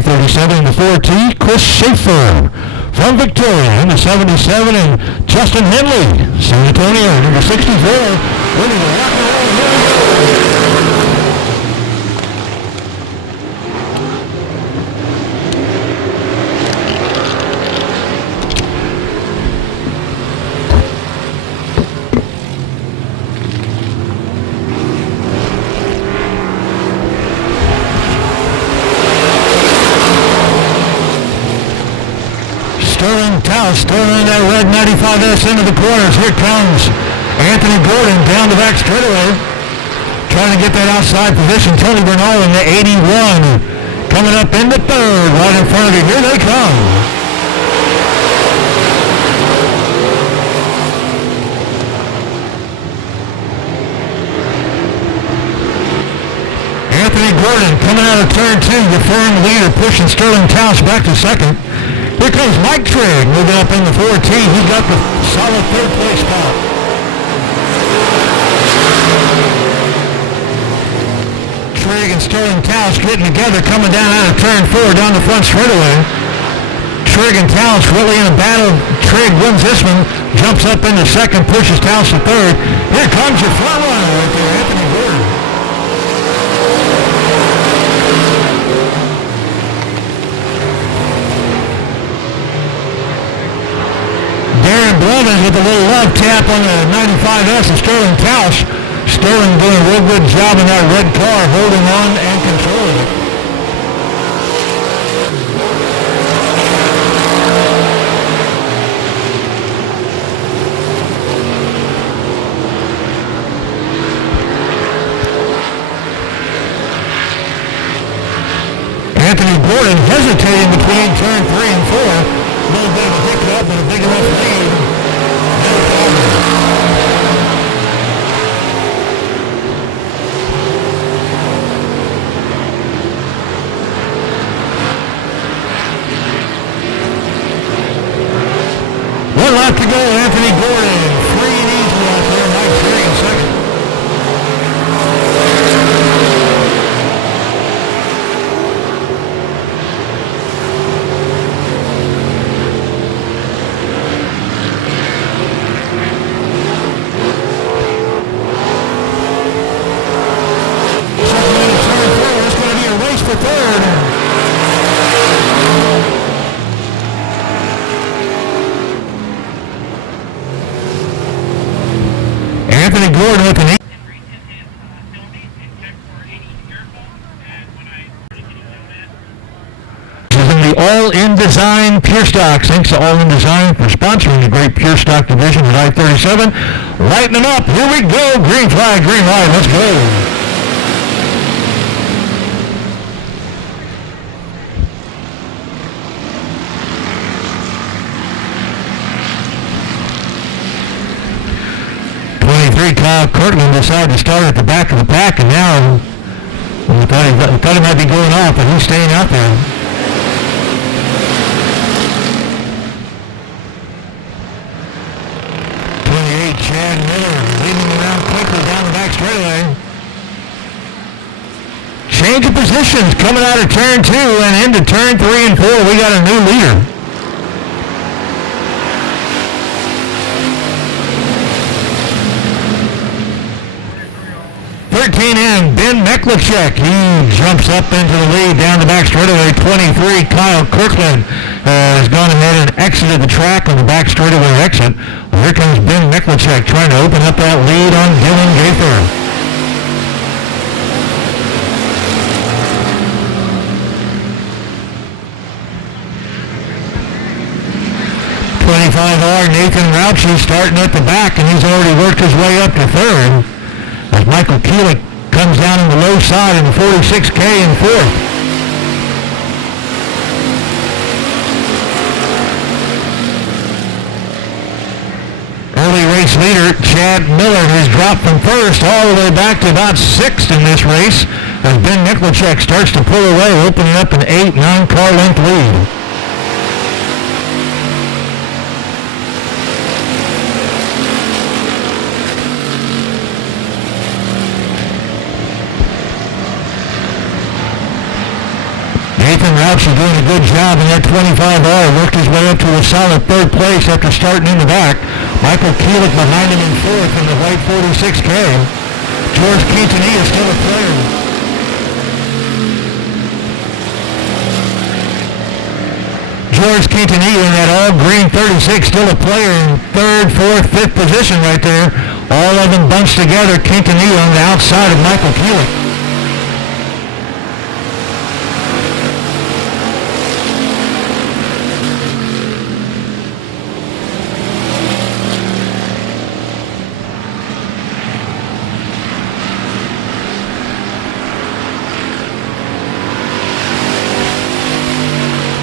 I-37 in the 4T, Chris Schaefer. From Victoria in the 77, and Justin Henley, San Antonio, number 64, winning the rock and roll. Stolen that red 95S into the corners. Here comes Anthony Gordon down the back straightaway, trying to get that outside position. Tony Bernal in the 81 coming up in the third, right in front of you. Here they come. Anthony Gordon coming out of turn two, the firm leader, pushing Sterling Towns back to second. Here comes Mike Trigg moving up in the 4T. He's got the solid third place spot. Trigg and Sterling Towns getting together, coming down out of turn four down the front straightaway. Trigg and Towns really in a battle. Trigg wins this one, jumps up into second, pushes Towns to third. Here comes your front runner right there, Anthony Gordon. Blevins with a little love tap on the 95S and Sterling Tausch. Sterling doing a real good job in that red car, holding on and controlling it. Anthony Gordon hesitating between turn 3 and 4. A little bit of a hiccup and a big enough lead. One lap to go, Anthony Gordon. Free and easy out there. Mike Trigg in second. Anthony Gordon with an 8. This is in the All-In Design Pure Stock. Thanks to All-In Design for sponsoring the great Pure Stock division at I-37. Lighten them up. Here we go. Green flag, green light. Let's go. Kyle Kirtland decided to start at the back of the pack, and now we thought he might be going off, but he's staying out there. Chad Miller leading around quickly down the back straightaway. Change of positions coming out of turn 2 and into turn 3 and 4. We got a new leader. In Ben Meklicek, he jumps up into the lead down the back straightaway. 23, Kyle Kirkland has gone ahead and exited the track on the back straightaway exit. Well, here comes Ben Meklicek trying to open up that lead on Dylan Gaither. Nathan Rauchi starting at the back, and he's already worked his way up to third as Michael Keelik comes down on the low side in the 46K in fourth. Early race leader Chad Miller has dropped from first all the way back to about sixth in this race as Ben Meklicek starts to pull away, opening up an 8-9 car length lead. Rouch is doing a good job in that 25R. Worked his way up to a solid third place after starting in the back. Michael Keelik behind him in fourth in the white 46K. George Quintanilla still a player. George Quintanilla in that all-green 36, still a player in third, fourth, fifth position right there. All of them bunched together. Quintanilla on the outside of Michael Keelik.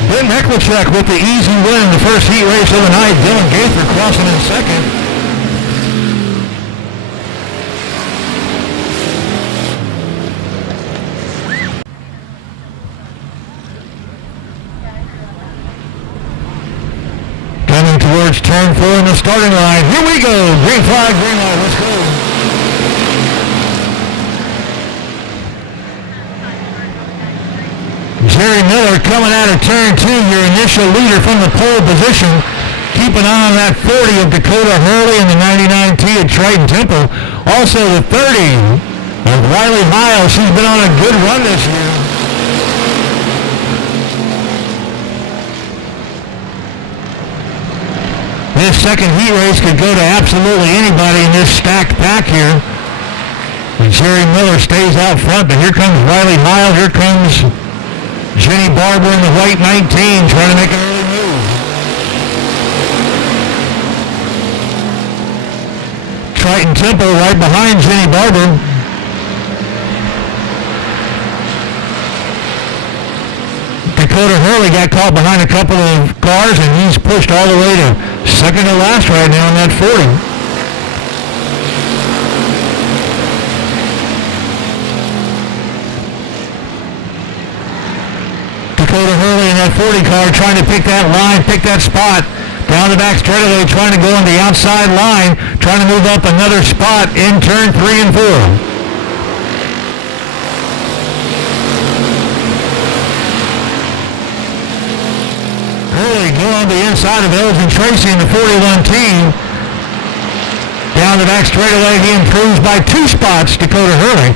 Ben Meklicek with the easy win in the first heat race of the night. Dylan Gaither crossing in second. Coming towards turn 4 in the starting line. Here we go. Green flag, green light. Let's go. Jerry Miller coming out of turn 2, your initial leader from the pole position. Keep an eye on that 40 of Dakota Hurley and the 99T of Triton Temple. Also the 30 of Riley Miles. She's been on a good run this year. This second heat race could go to absolutely anybody in this stacked pack here. And Jerry Miller stays out front, but here comes Riley Miles. Here comes Jenny Barber in the white 19 trying to make an early move. Triton Temple right behind Jenny Barber. Dakota Hurley got caught behind a couple of cars and he's pushed all the way to second to last right now in that 40. Dakota Hurley in that 40 car trying to pick that line, pick that spot. Down the back straightaway trying to go on the outside line, trying to move up another spot in turn 3 and 4. Hurley go on the inside of Elgin Tracy in the 41 team. Down the back straightaway he improves by 2 spots, Dakota Hurley.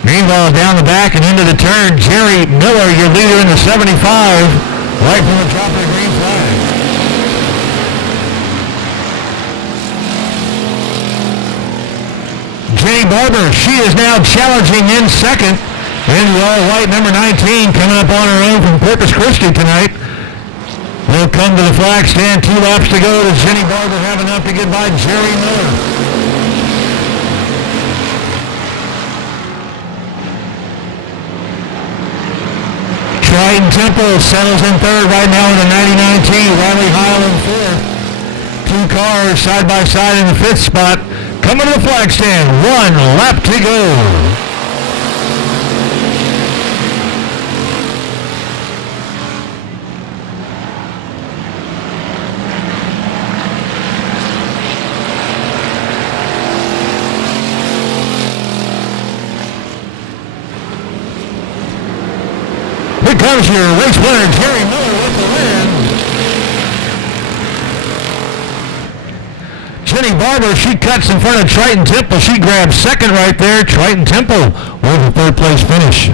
Meanwhile, down the back and into the turn, Jerry Miller, your leader in the 75, right from the top of the green flag. Jenny Barber, she is now challenging in second. In the all-white number 19, coming up on her own from Corpus Christi tonight. They'll come to the flag stand, 2 laps to go. Does Jenny Barber have enough to get by Jerry Miller? Triton Temple settles in third right now with a 99T. Riley Heil in fourth. 2 cars side by side in the 5th spot. Coming to the flag stand. 1 lap to go. Here comes your race winner, Jerry Miller, with the win. Jenny Barber, she cuts in front of Triton Temple. She grabs second right there. Triton Temple with a third place finish.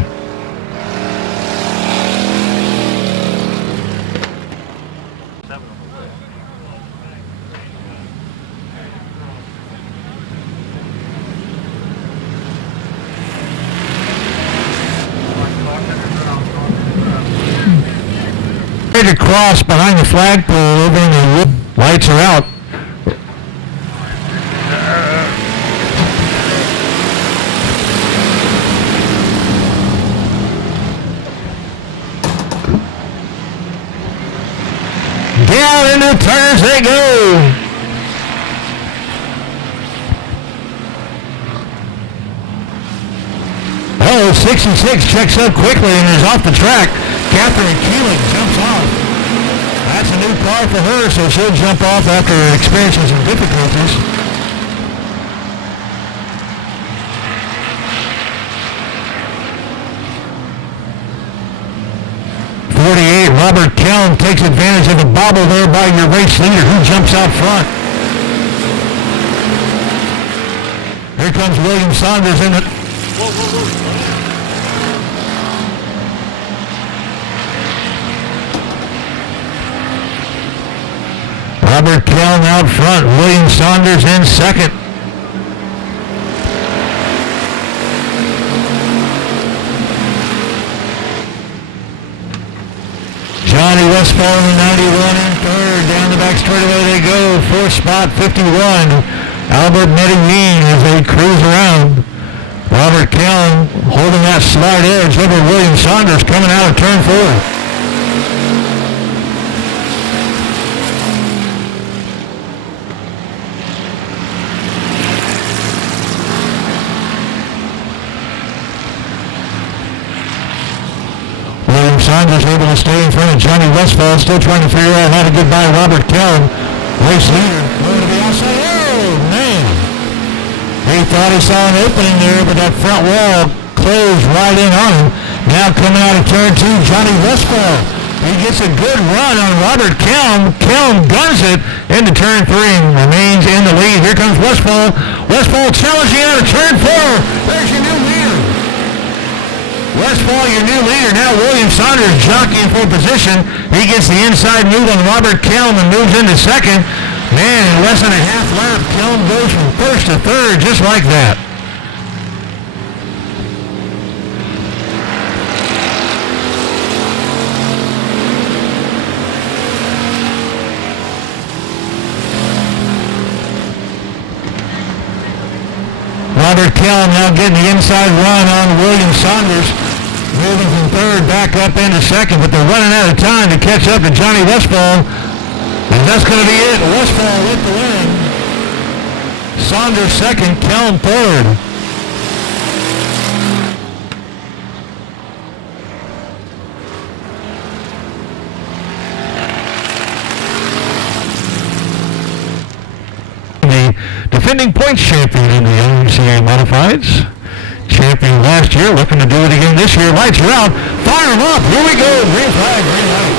To cross behind the flagpole over in the wood. Lights are out. Down into the turns they go. Oh, 66 checks up quickly and is off the track. Catherine Keeling jumps off. That's a new car for her, so she'll jump off after experiencing some difficulties. Robert Kelm takes advantage of the bobble there by your race leader, who jumps out front. Here comes William Saunders in it. Robert Kelm out front, William Saunders in second. Johnny Westfall in the 91 in third. Down the back straightaway they go. Fourth spot, 51. Albert Medellin as they cruise around. Robert Kelm holding that slight edge over William Saunders coming out of turn 4. Saunders able to stay in front of Johnny Westfall, still trying to figure out how to get by Robert Kelm. Race leader going to the outside. Oh, man. He thought he saw an opening there, but that front wall closed right in on him. Now coming out of turn 2, Johnny Westfall. He gets a good run on Robert Kelm. Kelm guns it into turn 3 and remains in the lead. Here comes Westfall. Westfall challenging out of turn 4. There's your new leader. Westfall, your new leader. Now William Saunders jockeying for position. He gets the inside move on Robert Kelm and moves into second. Man, in less than a half lap, Kelm goes from first to third just like that. Robert Kelm now getting the inside run on William Saunders. Moving from third back up into second, but they're running out of time to catch up to Johnny Westfall. And that's going to be it. Westfall with the win. Saunders second, Kelm third. Defending points champion in the LMCA Modifieds. Champion last year, looking to do it again this year. Lights are out. Fire them up. Here we go. Green flag, green light.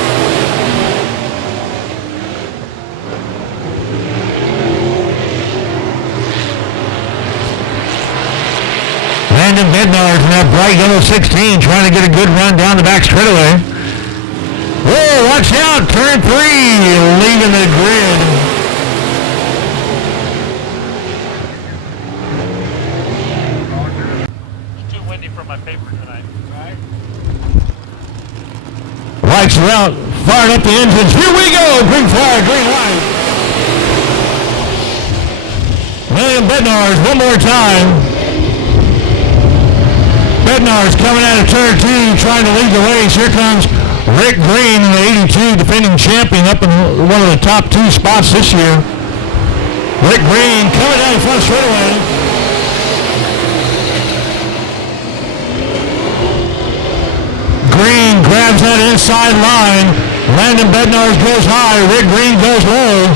Landon Bednar's in that bright yellow 16 trying to get a good run down the back straightaway. Whoa, watch out. Turn 3, leaving the grid. Lights are out, firing up the engines. Here we go, green flag, green light. William Bednar's one more time. Bednar's coming out of turn 2, trying to lead the race. Here comes Rick Green in the 82, defending champion, up in one of the top 2 spots this year. Rick Green coming down the front straightaway. Green grabs that inside line. Landon Bednar's goes high. Rick Green goes low.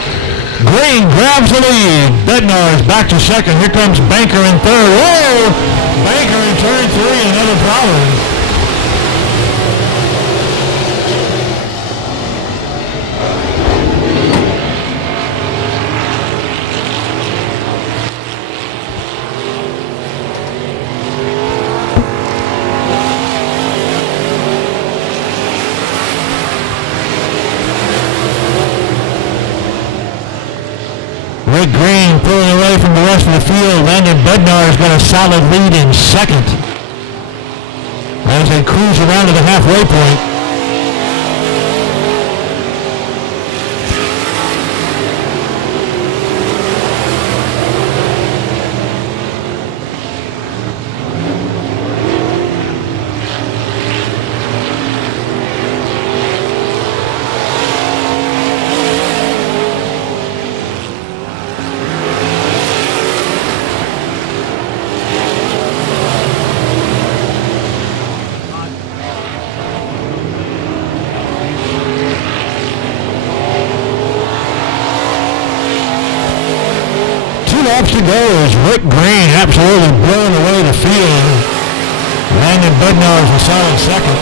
Green grabs the lead. Bednar's back to second. Here comes Banker in third. Whoa! Banker in turn 3. Another problem. Rick Green pulling away from the rest of the field. Landon Bednar's got a solid lead in second as they cruise around to the halfway point. To go is Rick Green absolutely blowing away the field. Landon Bednar is a solid second.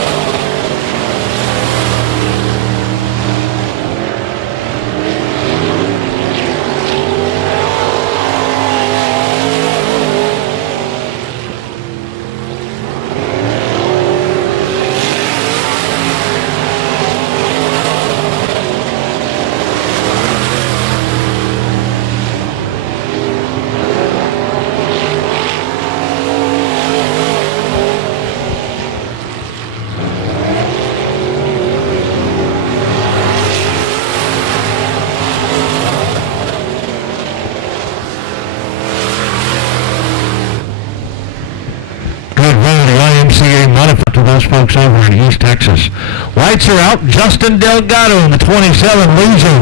folks over in East Texas. Lights are out. Justin Delgado in the 27 losing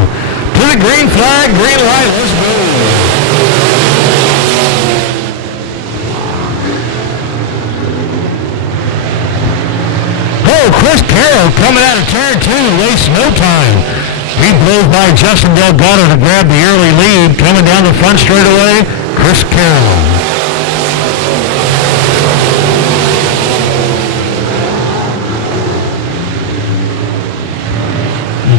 to the green flag, green light. Let's go. Oh, Chris Carroll coming out of turn 2, wastes no time. He blows by Justin Delgado to grab the early lead. Coming down the front straightaway, Chris Carroll.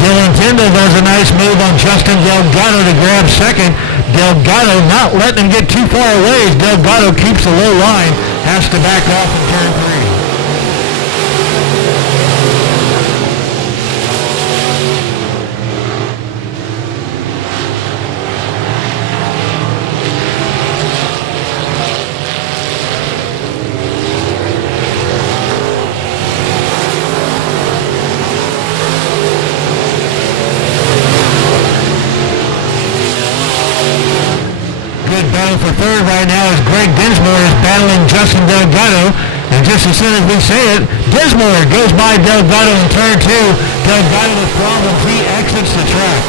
Dylan Tyndall does a nice move on Justin Delgado to grab second. Delgado not letting him get too far away as Delgado keeps the low line. Has to back off in turn 3. For third right now as Greg Dinsmore is battling Justin Delgado. And just as soon as we say it, Dinsmore goes by Delgado in turn 2. Delgado with problems. He exits the track.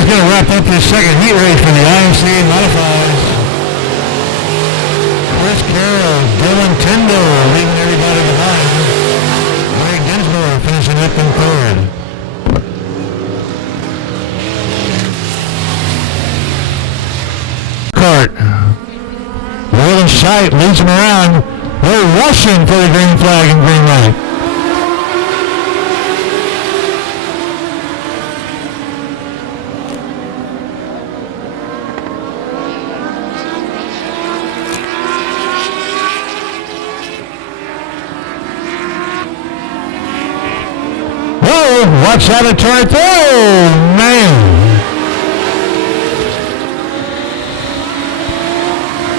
Going to wrap up his second heat race for the IMC Modifieds. Chris Carroll, Dylan Tyndall leaving everybody behind. Greg Dinsmore finishing up in third. Cart. Northern Sight leads him around. They're rushing for the green flag and green light. Watch out of turn 4. Oh, man.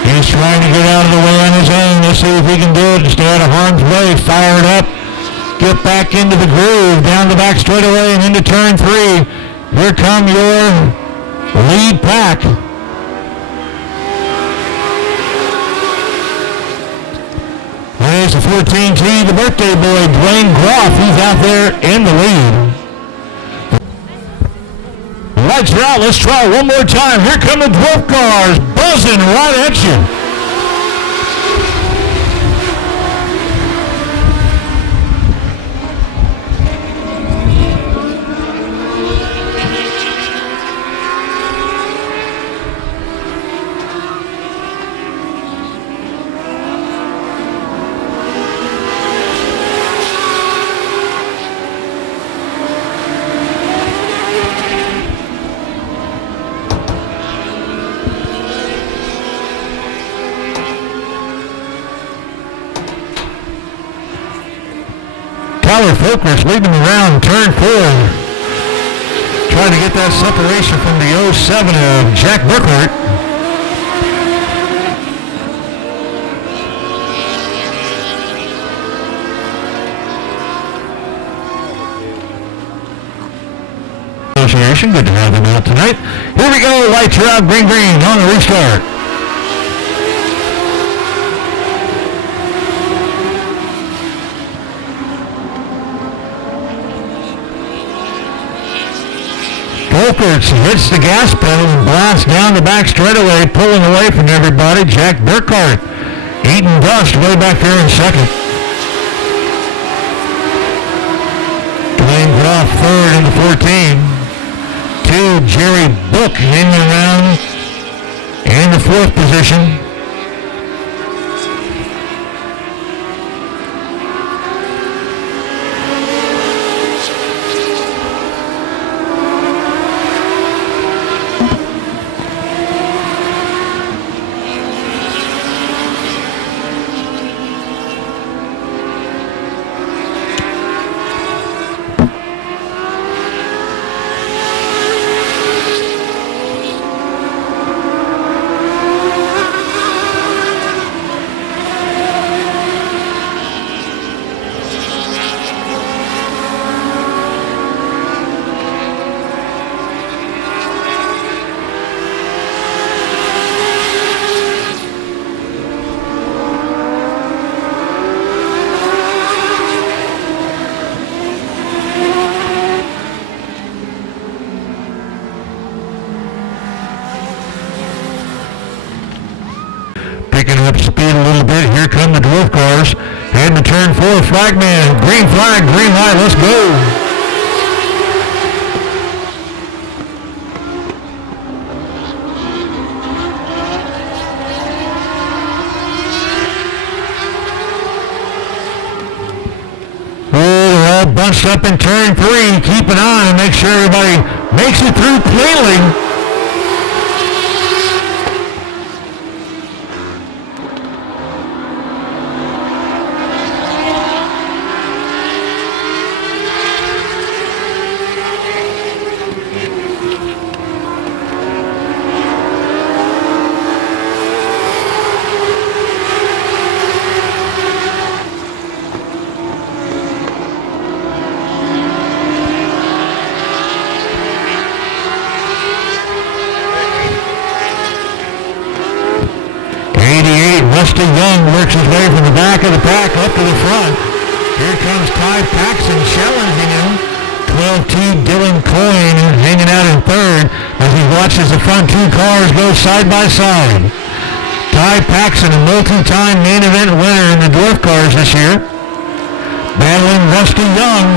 He's trying to get out of the way on his own. Let's see if he can do it. Stay out of harm's way. Fire it up. Get back into the groove. Down the back straightaway and into turn 3. Here come your lead pack. There's the 14T, the birthday boy, Dwayne Groff. He's out there in the lead. Lights are out. Let's try one more time. Here come the dwarf cars buzzing right at you. Tyler Folker's leading him around turn 4. Trying to get that separation from the 07 of Jack Burkhardt. Association, good to have them out tonight. Here we go, lights are out, green, green, on the restart. Folkerts hits the gas pedal and blasts down the back straightaway, pulling away from everybody. Jack Burkhart eating dust way back there in second. Dwayne Groff third in the 14. Jerry Book hanging around in the fourth position. Picking up speed a little bit. Here come the dwarf cars. Heading to turn 4. Flagman. Green flag. Green light. Let's go. They're all bunched up in turn 3. Keep an eye and make sure everybody makes it through cleanly. Rusty Young works his way from the back of the pack up to the front. Here comes Ty Paxson challenging him. 12T Dylan Coyne hanging out in third as he watches the front two cars go side by side. Ty Paxson, a multi-time main event winner in the dwarf cars this year. Battling Rusty Young.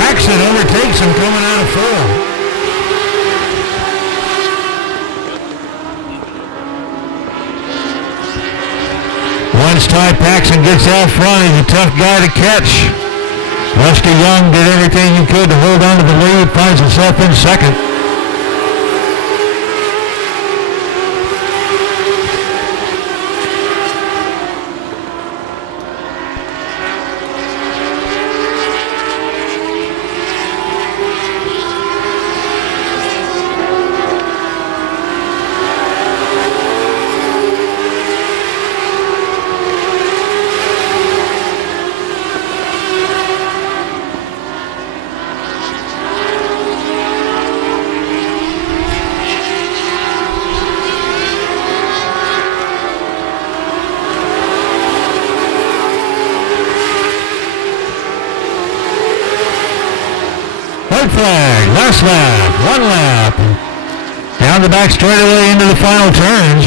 Paxson overtakes him coming out of 4. Once Ty Paxson gets out front, he's a tough guy to catch. Rusty Young did everything he could to hold on to the lead, finds himself in second. Flag, last lap, 1 lap. Down the back straightaway into the final turns.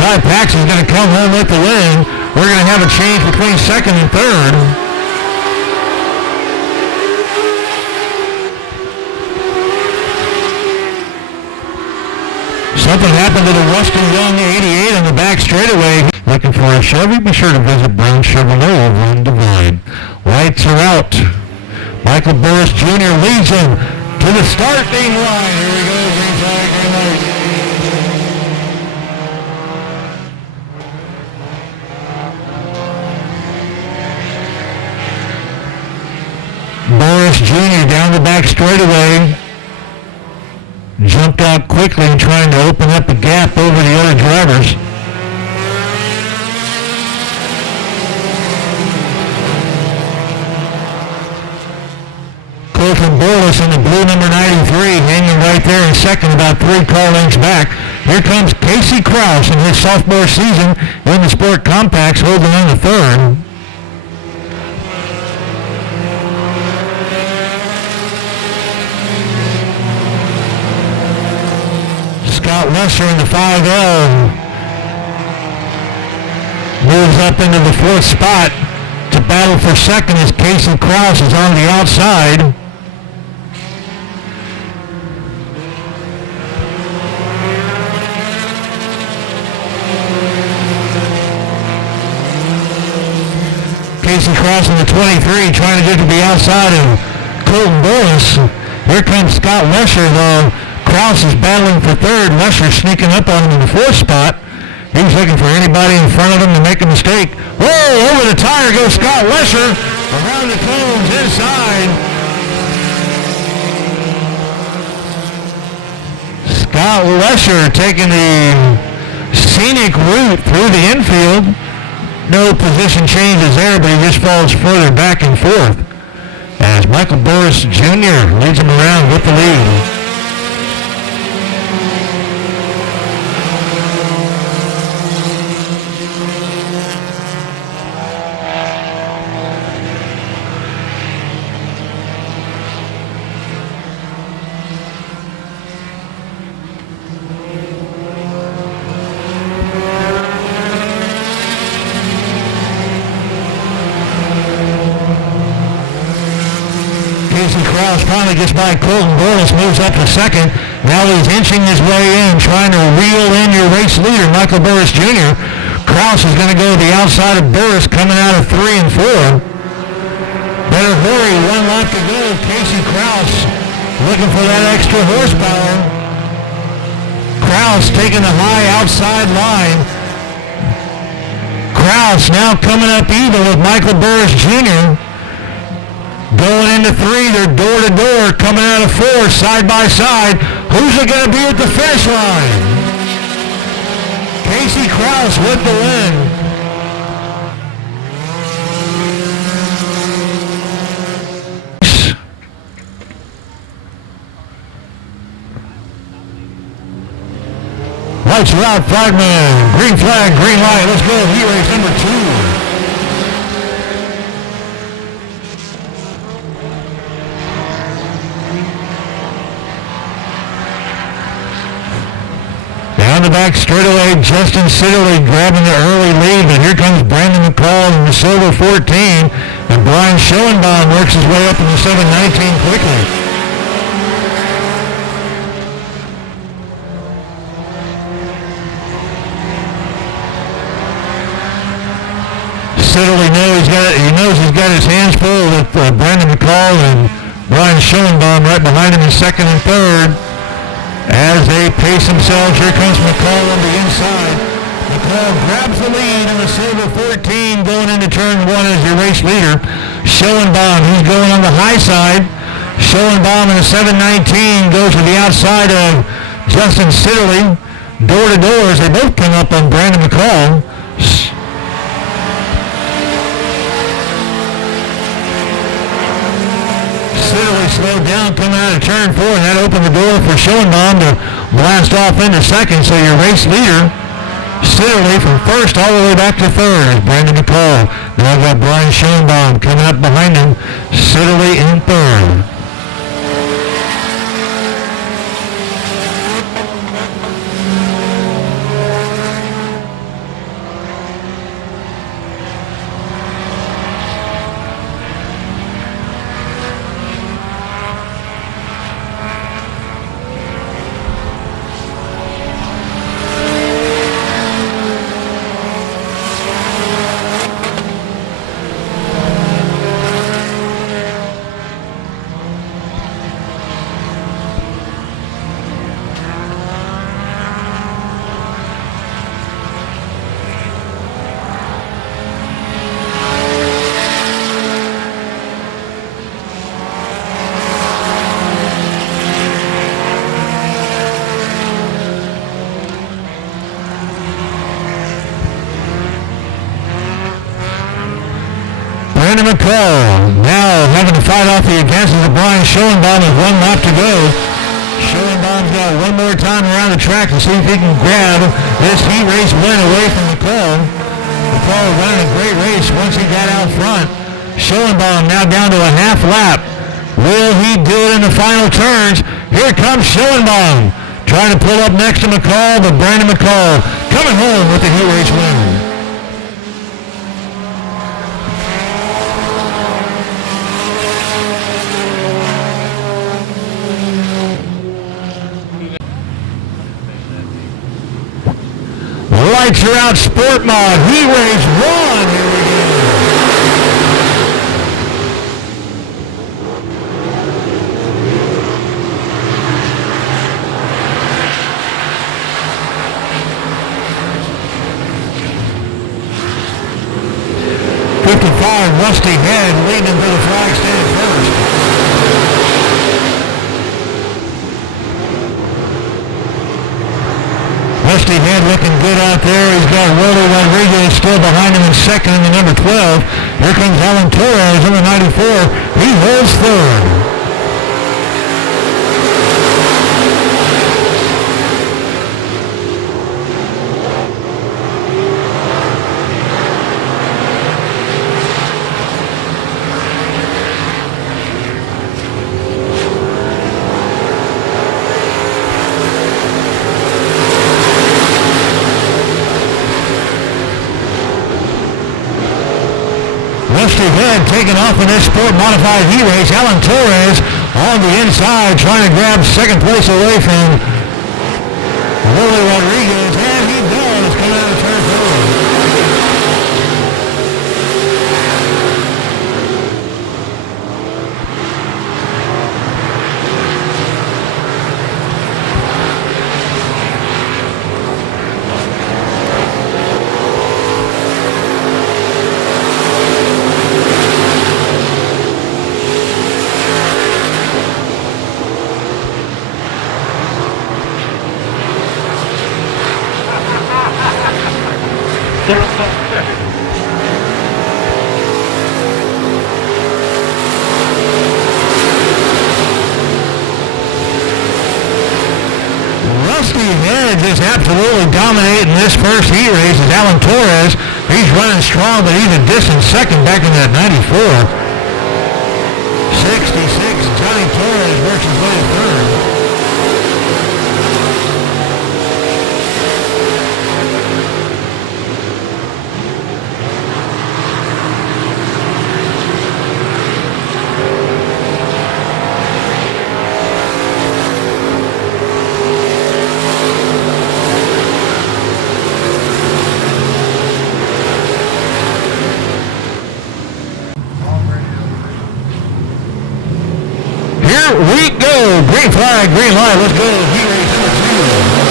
Ty Paxson's going to come home with the win. We're going to have a change between second and third. Something happened to the Rusty Young 88 on the back straightaway. Looking for a Chevy? Be sure to visit Brown Chevrolet over in Divine. Lights are out. Michael Burris Jr. leads him to the starting line. Here we go, green flag, green light. Burris Jr. down the back straightaway. Jumped out quickly and trying to open up the gap over the other drivers. In the blue number 93, hanging right there in second, about 3 car lengths back. Here comes Casey Krause in his sophomore season in the Sport Compacts, holding on to third. I-35L moves up into the 4th spot to battle for second as Casey Krause is on the outside. Casey Krause in the 23 trying to get to the outside of Colton Bolus. Here comes Scott Lesher, though. Krause is battling for third. Lesher sneaking up on him in the 4th spot. He's looking for anybody in front of him to make a mistake. Whoa, over the tire goes Scott Lesher. Around the cones, inside. Scott Lesher taking the scenic route through the infield. No position changes there, but he just falls further back and forth as Michael Burris Jr. leads him around with the lead. Krause finally gets by Colton Bolus, moves up to second. Now he's inching his way in, trying to reel in your race leader, Michael Burris Jr. Krause is going to go to the outside of Burris, coming out of 3 and 4. Better hurry, 1 lap to go. Casey Krause looking for that extra horsepower. Krause taking the high outside line. Krause now coming up even with Michael Burris Jr. Going into 3, they're door to door, coming out of 4, side by side. Who's it going to be at the finish line? Casey Krause with the win. Lights are out, flagman. Green flag, green light. Let's go. Heat race number 2. Down the back straightaway, Justin Siddeley grabbing the early lead, but here comes Brandon McCall in the silver 14, and Brian Schoenbaum works his way up in the 719 quickly. Siddeley knows he's got his hands full with Brandon McCall and Brian Schoenbaum right behind him in second and third. As they pace themselves, here comes McCall on the inside. McCall grabs the lead in the silver 14 going into turn 1 as your race leader. Schoenbaum, he's going on the high side. Schoenbaum in the 719 goes to the outside of Justin Siddeley. Door to door as they both come up on Brandon McCall. Siddeley slowed down coming out of turn 4, and that opened the door for Schoenbaum to blast off into second. So your race leader, Siddeley, from first all the way back to third is Brandon McCall. Now I've got Brian Schoenbaum coming up behind him. Siddeley in third. McCall now having to fight off the advances of Brian Schoenbaum with 1 lap to go. Schoenbaum's got one more time around the track to see if he can grab this heat race win away from McCall. McCall running a great race once he got out front. Schoenbaum now down to a half lap. Will he do it in the final turns? Here comes Schoenbaum Trying to pull up next to McCall, but Brandon McCall coming home with the heat race win. Lights are out, sport mod, heat race 1. Here we go. Rusty Head leading to the flag stand first. Rusty Head looking good out there. He's got Willie Rodriguez still behind him in second in the number 12. Here comes Alan Torres in the 94. He holds third. Rusty Head taking off in this sport modified heat race. Alan Torres on the inside trying to grab second place away from Willie Rodriguez, and he does come out of turn 4. Rusty Head is absolutely dominating this first heat race is Alan Torres. He's running strong, but he's a distant second back in that 94. 66, Johnny Torres works his way to third. We go. Green flag, green light. Let's go. Heat race number 2.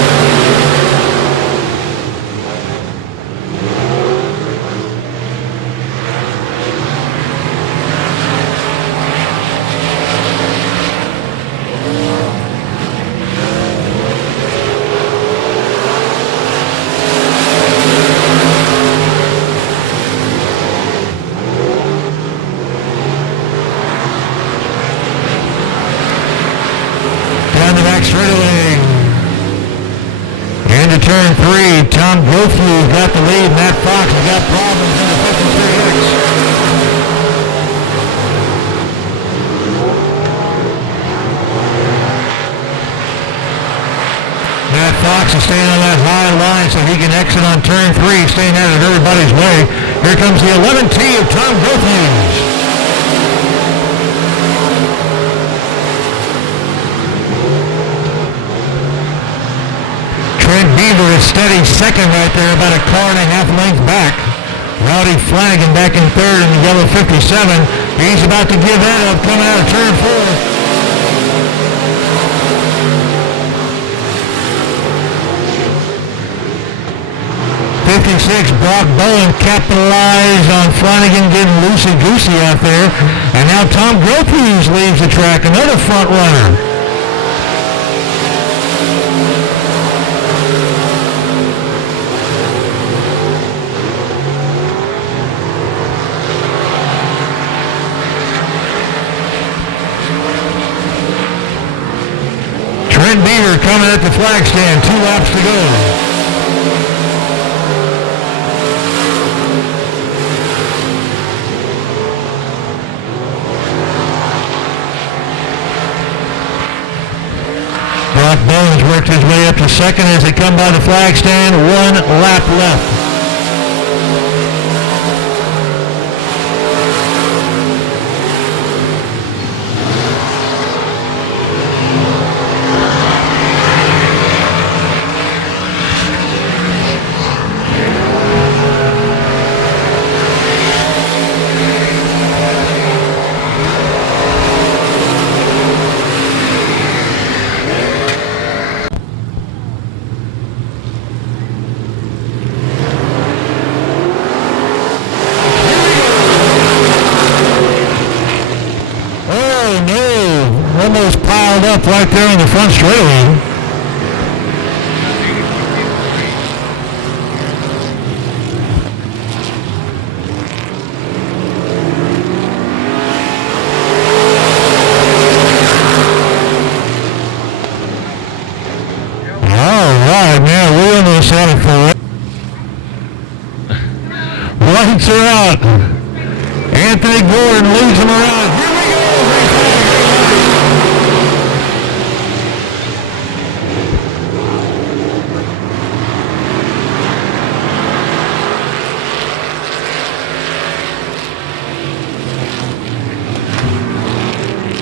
Straightaway into turn 3. Tom Grofew's got the lead. Matt Fox has got problems in the 53X. Matt Fox is staying on that high line so he can exit on turn 3, staying out of everybody's way. Here comes the 11T of Tom Grofew's. Beaver is steady second right there, about a car and a half length back. Rowdy Flanagan back in third in the yellow 57. He's about to give that up, coming out of turn 4. 56, Brock Bowen capitalized on Flanagan getting loosey-goosey out there. And now Tom Gropius leaves the track, another front runner. Beaver coming at the flag stand, 2 laps to go. Brock Bones worked his way up to second as they come by the flag stand. 1 lap left. Almost piled up right there on the front straightaway. All right, man, we almost had it for lights are out. Anthony Gordon leads them around. Here we go.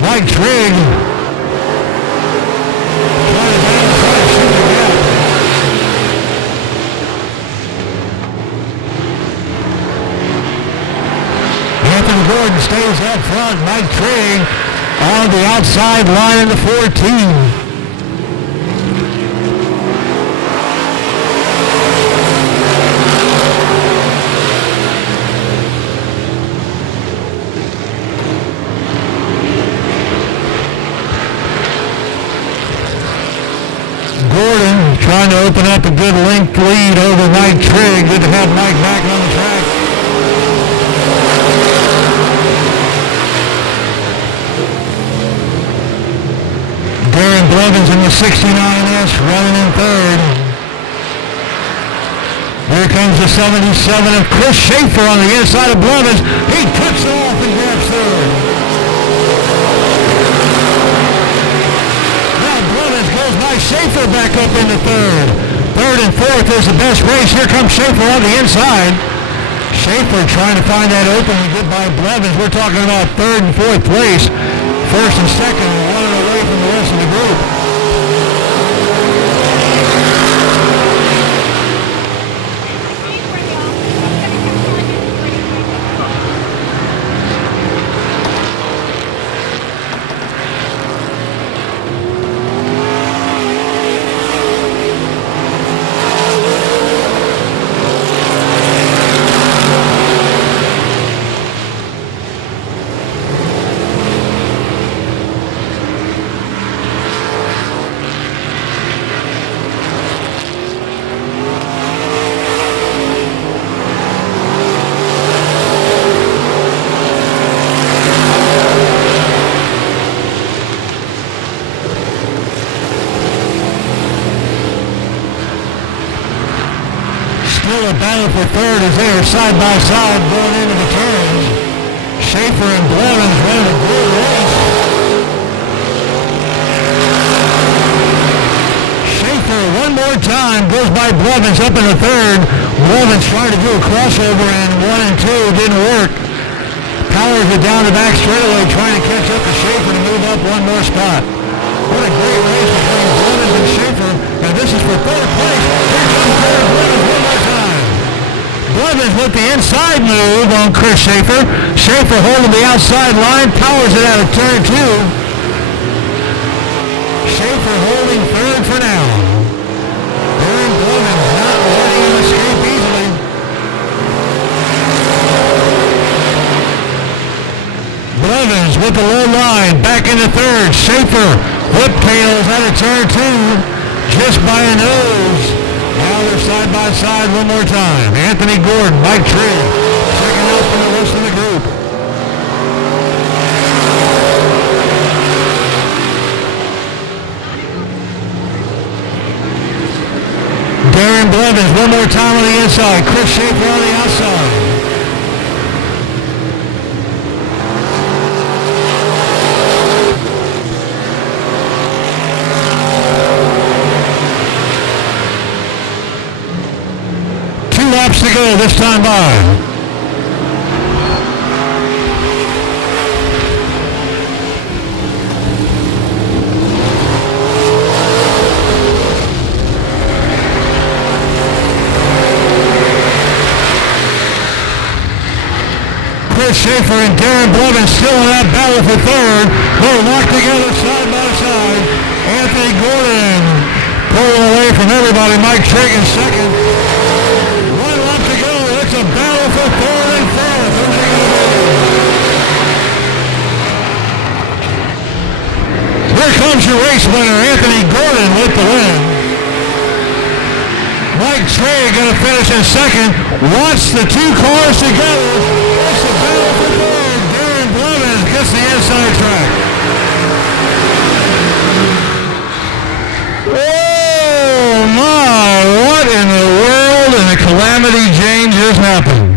Mike Trigg trying to get inside, shoot the gap. Anthony Gordon stays up front. Mike Trigg on the outside line in the 14. Gordon trying to open up a good length lead over Mike Trigg. Good to have Mike back on the track. Darren Blevins in the 69S running in third. Here comes the 77 of Chris Schaefer on the inside of Blevins. He cuts it off and grabs third. Goes by Schaefer back up into third. Third and fourth is the best race. Here comes Schaefer on the inside. Schaefer trying to find that opening. Good by Blevins. We're talking about third and fourth place. First and second, running away from the rest of the group. Still a battle for third as they are side by side going into the turns. Schaefer and Blevins running a good race. Schaefer one more time goes by Blevins up in the third. Blevins trying to do a crossover and 1 and 2 didn't work. Powers it down the back straightaway trying to catch up to Schaefer to move up one more spot. What a great race between Blevins and Schaefer. And this is for third place. Here comes third Blevins one more time. Blevins with the inside move on Chris Schaefer. Schaefer holding the outside line. Powers it out of turn 2. Schaefer holding third for now. Darren Blevins not letting him escape easily. Blevins with the low line. Back into third. Schaefer whip tails out of turn 2. Just by a nose. Now they're side by side one more time. Anthony Gordon, Mike Trigg, checking out from the rest of the group. Darren Blevins one more time on the inside. Chris Schaefer on the outside. this time by. Chris Schaefer and Darren Blevin still in that battle for third. They're locked together side by side. Anthony Gordon pulling away from everybody. Mike Trigg in second. 1 lap to go. It's a battle for third and fourth. Who's it going to be? Here comes your race winner, Anthony Gordon, with the win. Mike Trigg going to finish in second. Watch the two cars together. It's a battle for third. Darren Blevins gets the inside track. Oh my, what in the world and a calamity Jane just happened.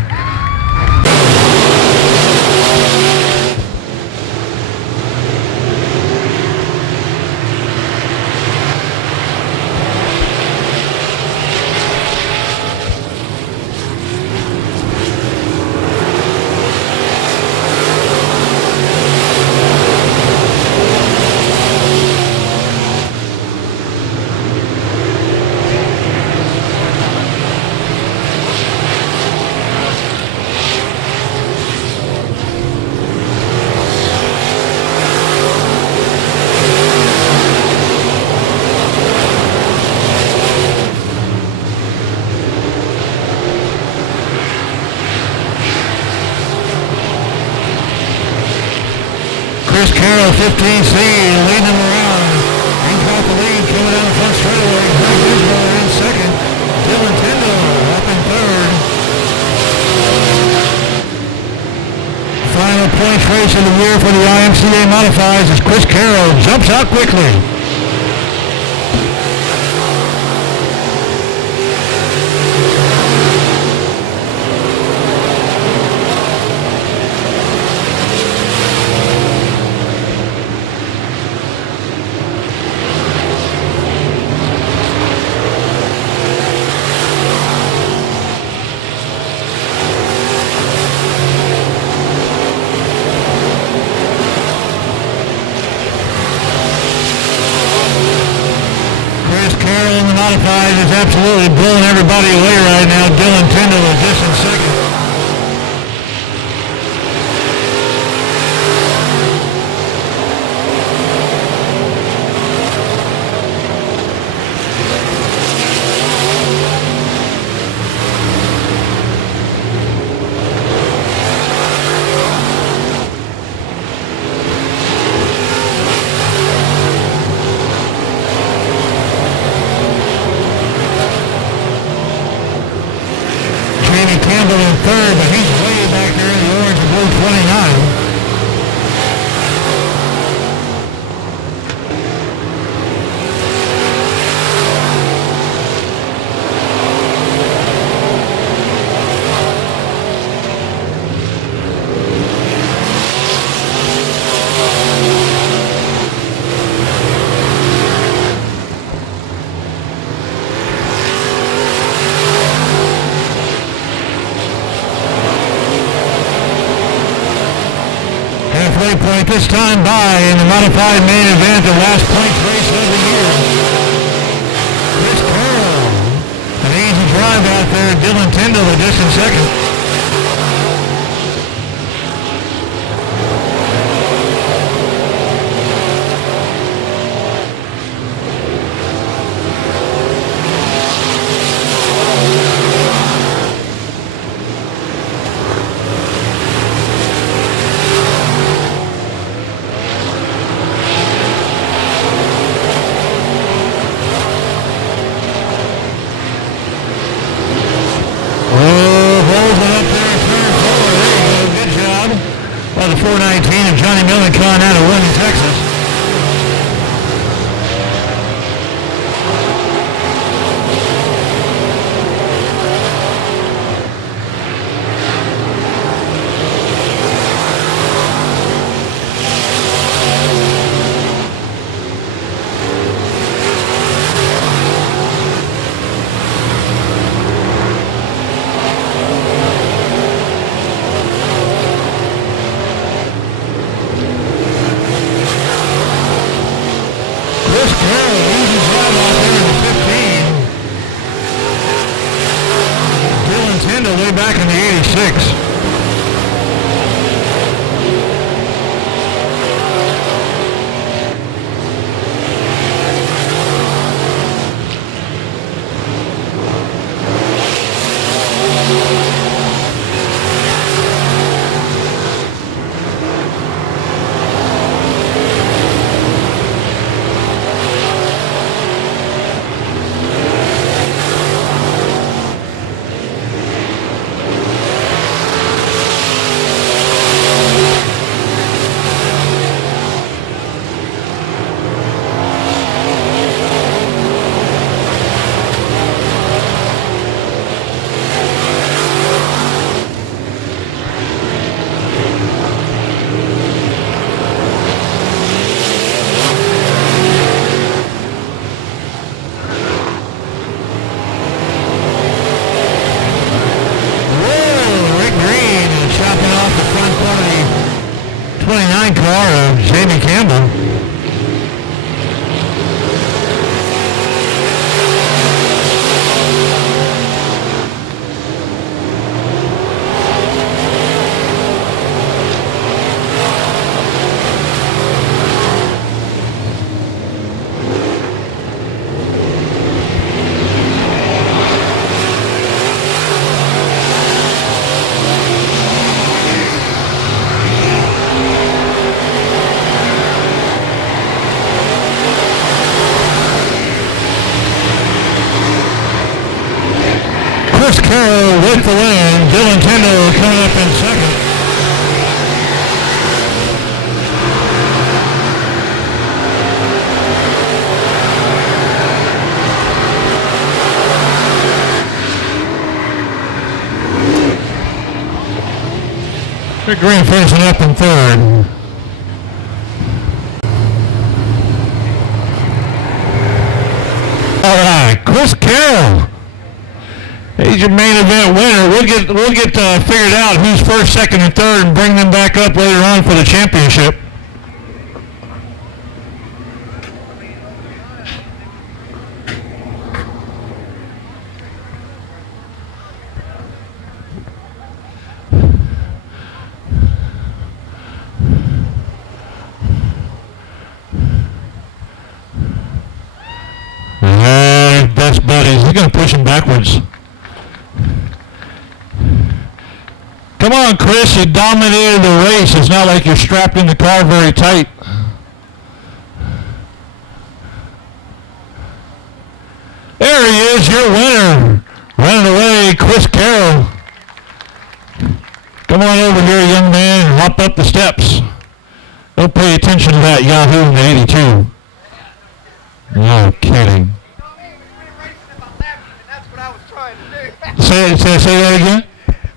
Chris Carroll, 15C, leading them around. He's got the lead coming down the front straightaway. Greg Bisbal in second. Dylan Tyndall up in third. Final points race of the year for the IMCA Modifieds as Chris Carroll jumps out quickly. Modified is absolutely blowing everybody away right now. Dylan Tyndall is just in second. Campbell in third, but he's way back there in the orange and blue 29. Halfway point this time by in the modified main event, the last points race of the year. Chris Carroll, an easy drive out there. Dylan Tyndall a distant second. The 419 of Johnny Millican out of London, Texas. Rick Green finishing up in third. All right, Chris Carroll. He's your main event winner. We'll get figured out who's first, second, and third, and bring them back up later on for the championship. Best buddies. He's going to push him backwards. Come on, Chris. You dominated the race. It's not like you're strapped in the car very tight. There he is, your winner. Running away, Chris Carroll. Come on over here, young man, and hop up the steps. Don't pay attention to that Yahoo in the 82. No kidding. Say that again?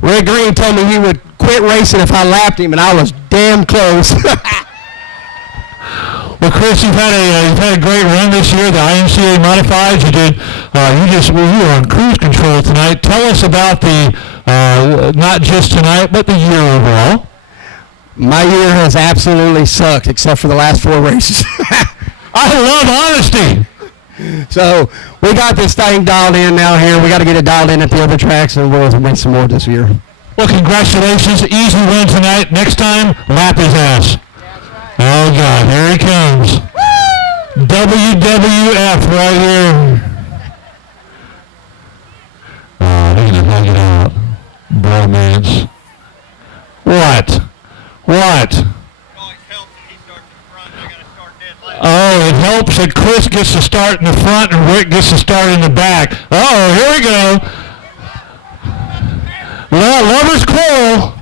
Rick Green told me he would quit racing if I lapped him, and I was damn close. Well, Chris, you've had a great run this year. The IMCA modifieds. You were on cruise control tonight. Tell us about the not just tonight, but the year overall. My year has absolutely sucked, except for the last 4 races. I love honesty. So we got this thing dialed in now here. We got to get it dialed in at the other tracks, and we'll win some more this year. Well, congratulations. Easy win tonight. Next time, lap his ass. Oh, God. Here he comes. Woo! WWF right here. Oh, they're going to hug it out. Bromance. What? Oh, it helps that Chris gets to start in the front and Rick gets to start in the back. Oh, here we go. Lovers quarrel.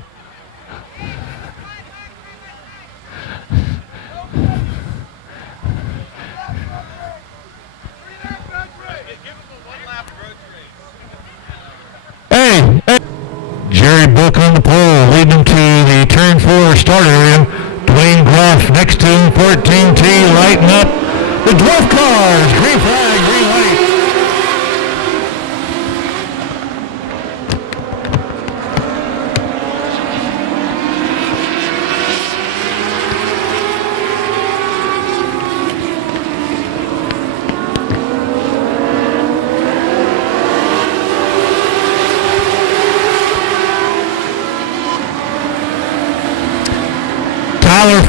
Hey. Jerry Book on the pole, leading him to the turn 4 start area. Dwayne Groff next to him, 14T, lighting up the dwarf cars. Green flag, green light.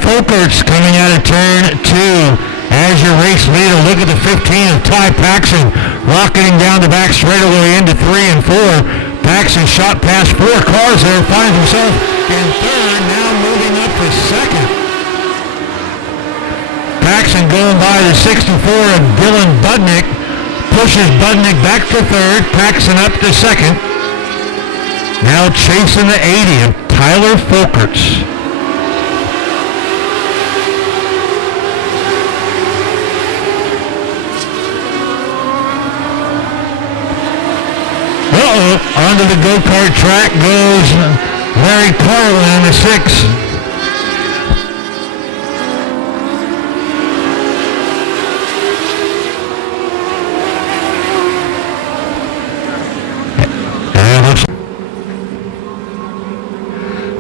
Folkerts coming out of turn 2 as your race leader. Look at the 15 of Ty Paxson rocketing down the back straightaway into 3 and 4. Paxson shot past 4 cars there, finds himself in third, now moving up to second. Paxson going by the 64 of Dylan Budnick, pushes Budnick back to third, Paxson up to second. Now chasing the 80 of Tyler Folkerts. Onto the go-kart track goes Larry Carlin in the 6.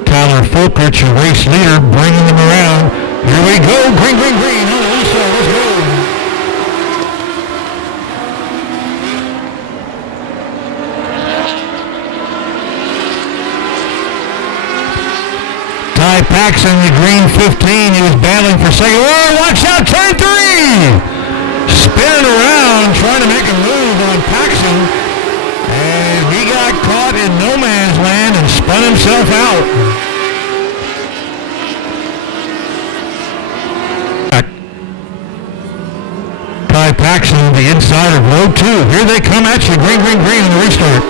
Tyler Folkerts, your race leader, bringing them around. Here we go, green, green, green. Oh, let's go. Ty Paxson, the green 15, he was battling for second. Oh, watch out, turn 3! Spinning around, trying to make a move on Paxson. And he got caught in no man's land and spun himself out. Ty Paxson, the inside of row 2. Here they come at you, green, green, green in the restart.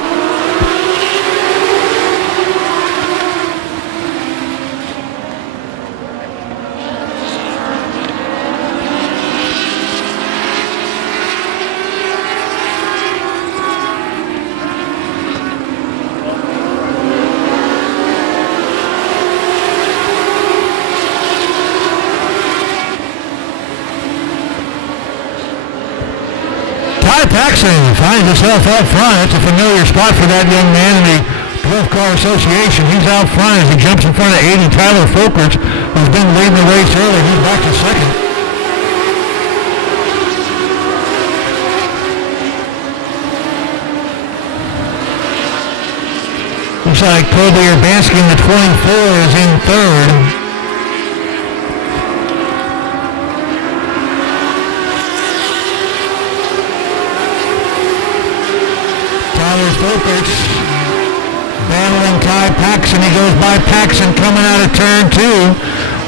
Paxson finds himself out front. It's a familiar spot for that young man in the 12 Car Association. He's out front as he jumps in front of 80 Tyler Folkerts, who's been leading the race early. He's back to second. Looks like Kobe Urbanski in the 24 is in third. Tyler Folkerts battling Ty Paxson. He goes by Paxson coming out of turn 2.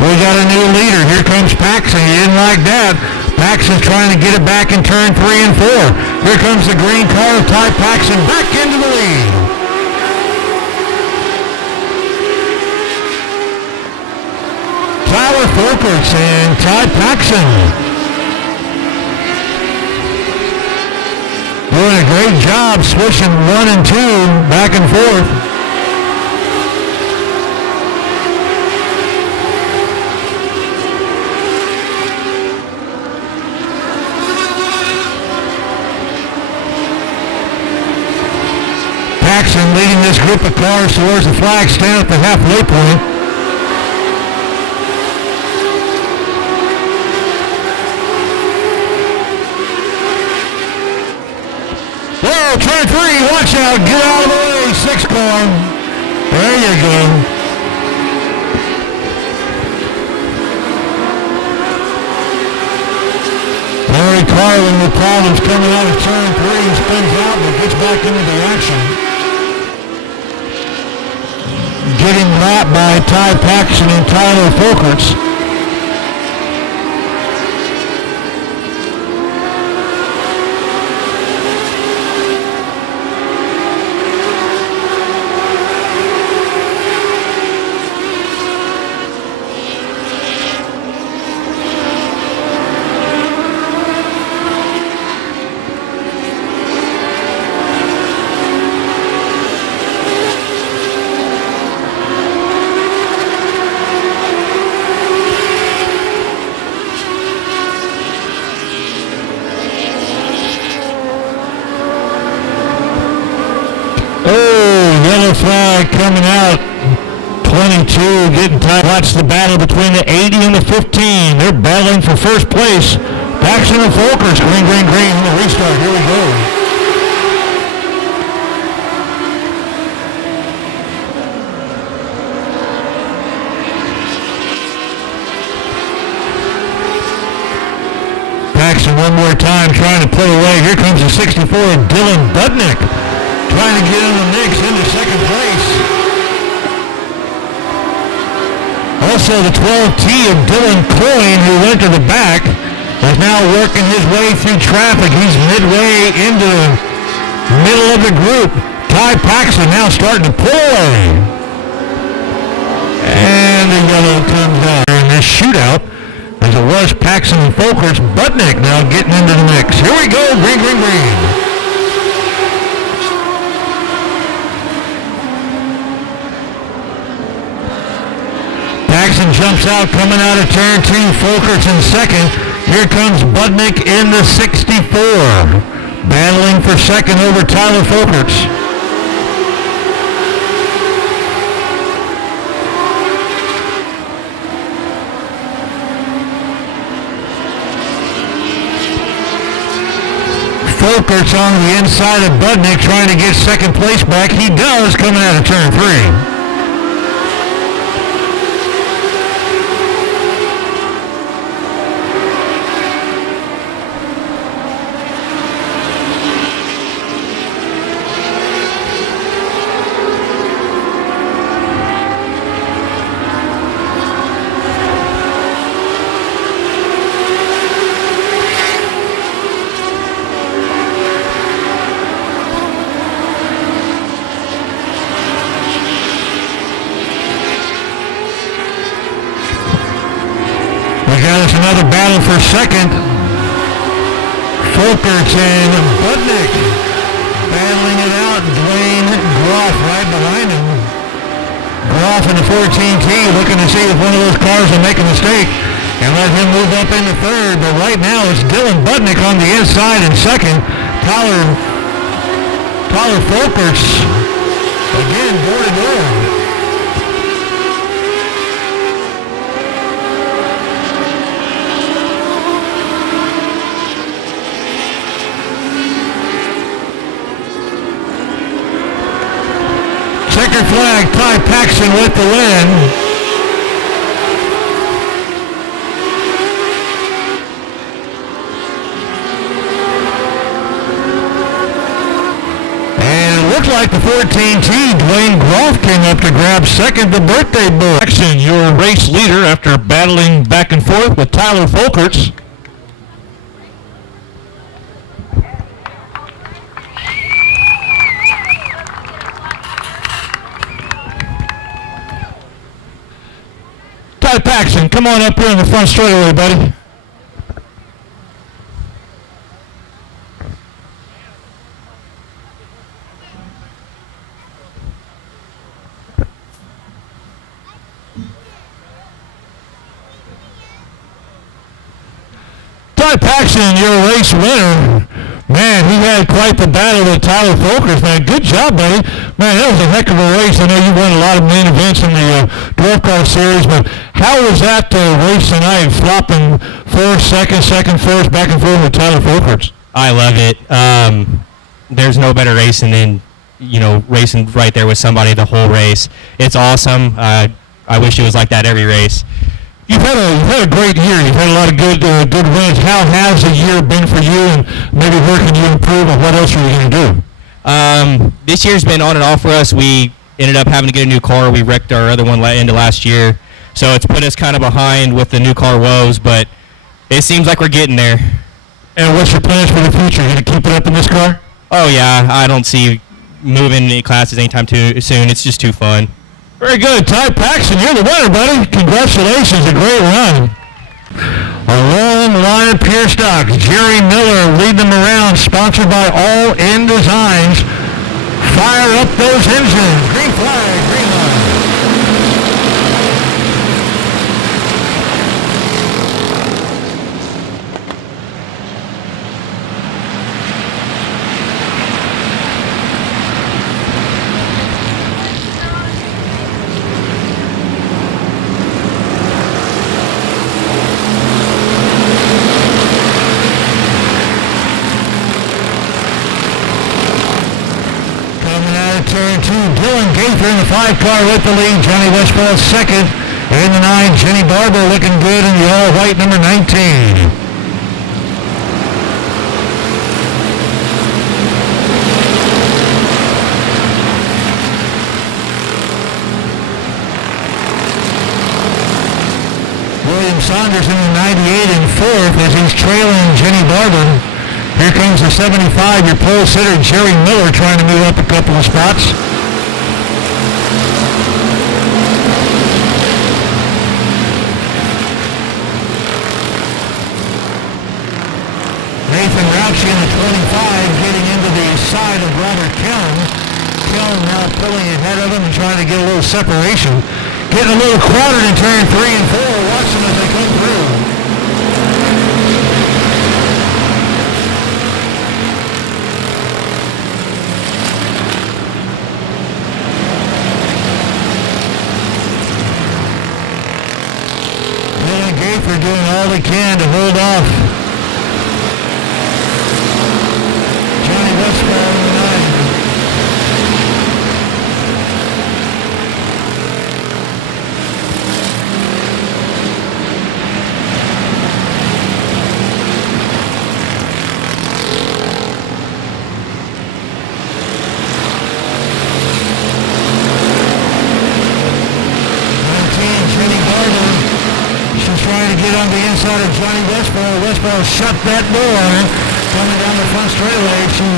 We got a new leader. Here comes Paxson. He didn't like that. Paxson's trying to get it back in turn 3 and 4. Here comes the green car of Ty Paxson back into the lead. Tyler Folkerts and Ty Paxson doing a great job switching 1 and 2 back and forth. Paxson leading this group of cars towards the flag stand at the halfway point. Whoa, turn 3, watch out, get out of the way, 6 car. There you go. Larry Carlin with problems coming out of turn 3, spins out but gets back into the action. Getting lapped by Ty Paxson and Tyler Folkerts. Flag coming out. 22 getting tight. Watch the battle between the 80 and the 15. They're battling for first place. Paxson and Folkerts. Green, green, green. The restart. Here we go. Paxson one more time trying to pull away. Here comes the 64 Dylan Budnick. Trying to get in the mix into second place. Also the 12T of Dylan Coyne, who went to the back, is now working his way through traffic. He's midway into the middle of the group. Ty Paxson now starting to pull away. And the yellow comes out in this shootout. As it was Paxson and Folkerts, Budnick now getting into the mix. Here we go, green, green, green. Paxson jumps out, coming out of turn 2, Folkerts in second. Here comes Budnick in the 64, battling for second over Tyler Folkerts. Folkerts on the inside of Budnick trying to get second place back. He does, coming out of turn 3. Another battle for second. Folkerts and Budnick battling it out. Dwayne Groff right behind him. Groff in the 14T looking to see if one of those cars will make a mistake and let him move up into third. But right now it's Dylan Budnick on the inside in second. Tyler Folkers again door to door. Checkered flag, Ty Paxton with the win. Looks like the 14 team, Dwayne Groff came up to grab second, the birthday boy. Paxton, your race leader after battling back and forth with Tyler Folkers. Ty Paxton, come on up here in the front straightaway, buddy. Ty Paxton, your race winner. Man, he had quite the battle with Tyler Folkers, man. Good job, buddy. Man, that was a heck of a race. I know you won a lot of main events in the Dwarf Car Series, but how was that race tonight, flopping first, second, first, back and forth with Tyler Folkers? I love it. There's no better racing than, racing right there with somebody the whole race. It's awesome. I wish it was like that every race. You've had a great year. You've had a lot of good wins. How has the year been for you, and maybe where can you improve, and what else are you going to do? This year's been on and off for us. We ended up having to get a new car. We wrecked our other one into last year, so it's put us kind of behind with the new car woes, but it seems like we're getting there. And what's your plans for the future? You going to keep it up in this car? Oh, yeah. I don't see moving any classes anytime too soon. It's just too fun. Very good. Ty Paxton, you're the winner, buddy. Congratulations. A great run. A long line of pure stocks. Jerry Miller leading them around, sponsored by All In Designs. Fire up those engines. Green flag, green line. Turn 2, Dylan Gaither in the 5 car with the lead. Johnny Westfall second. In the 9, Jenny Barber looking good in the all-white number 19. William Saunders in the 98 in 4th as he's trailing Jenny Barber. Here comes the 75, your pole sitter, Jerry Miller, trying to move up a couple of spots. Nathan Rouchy in the 25, getting into the side of Robert Kelly. Kelly now pulling ahead of him and trying to get a little separation. Getting a little crowded in turn 3 and 4. Watch them as they come through. Gaither doing all they can to hold off. Johnny Westfall in the 9. Trying to get on the inside of Johnny Westfall. Westfall shut that door. Coming down the front straightaway. She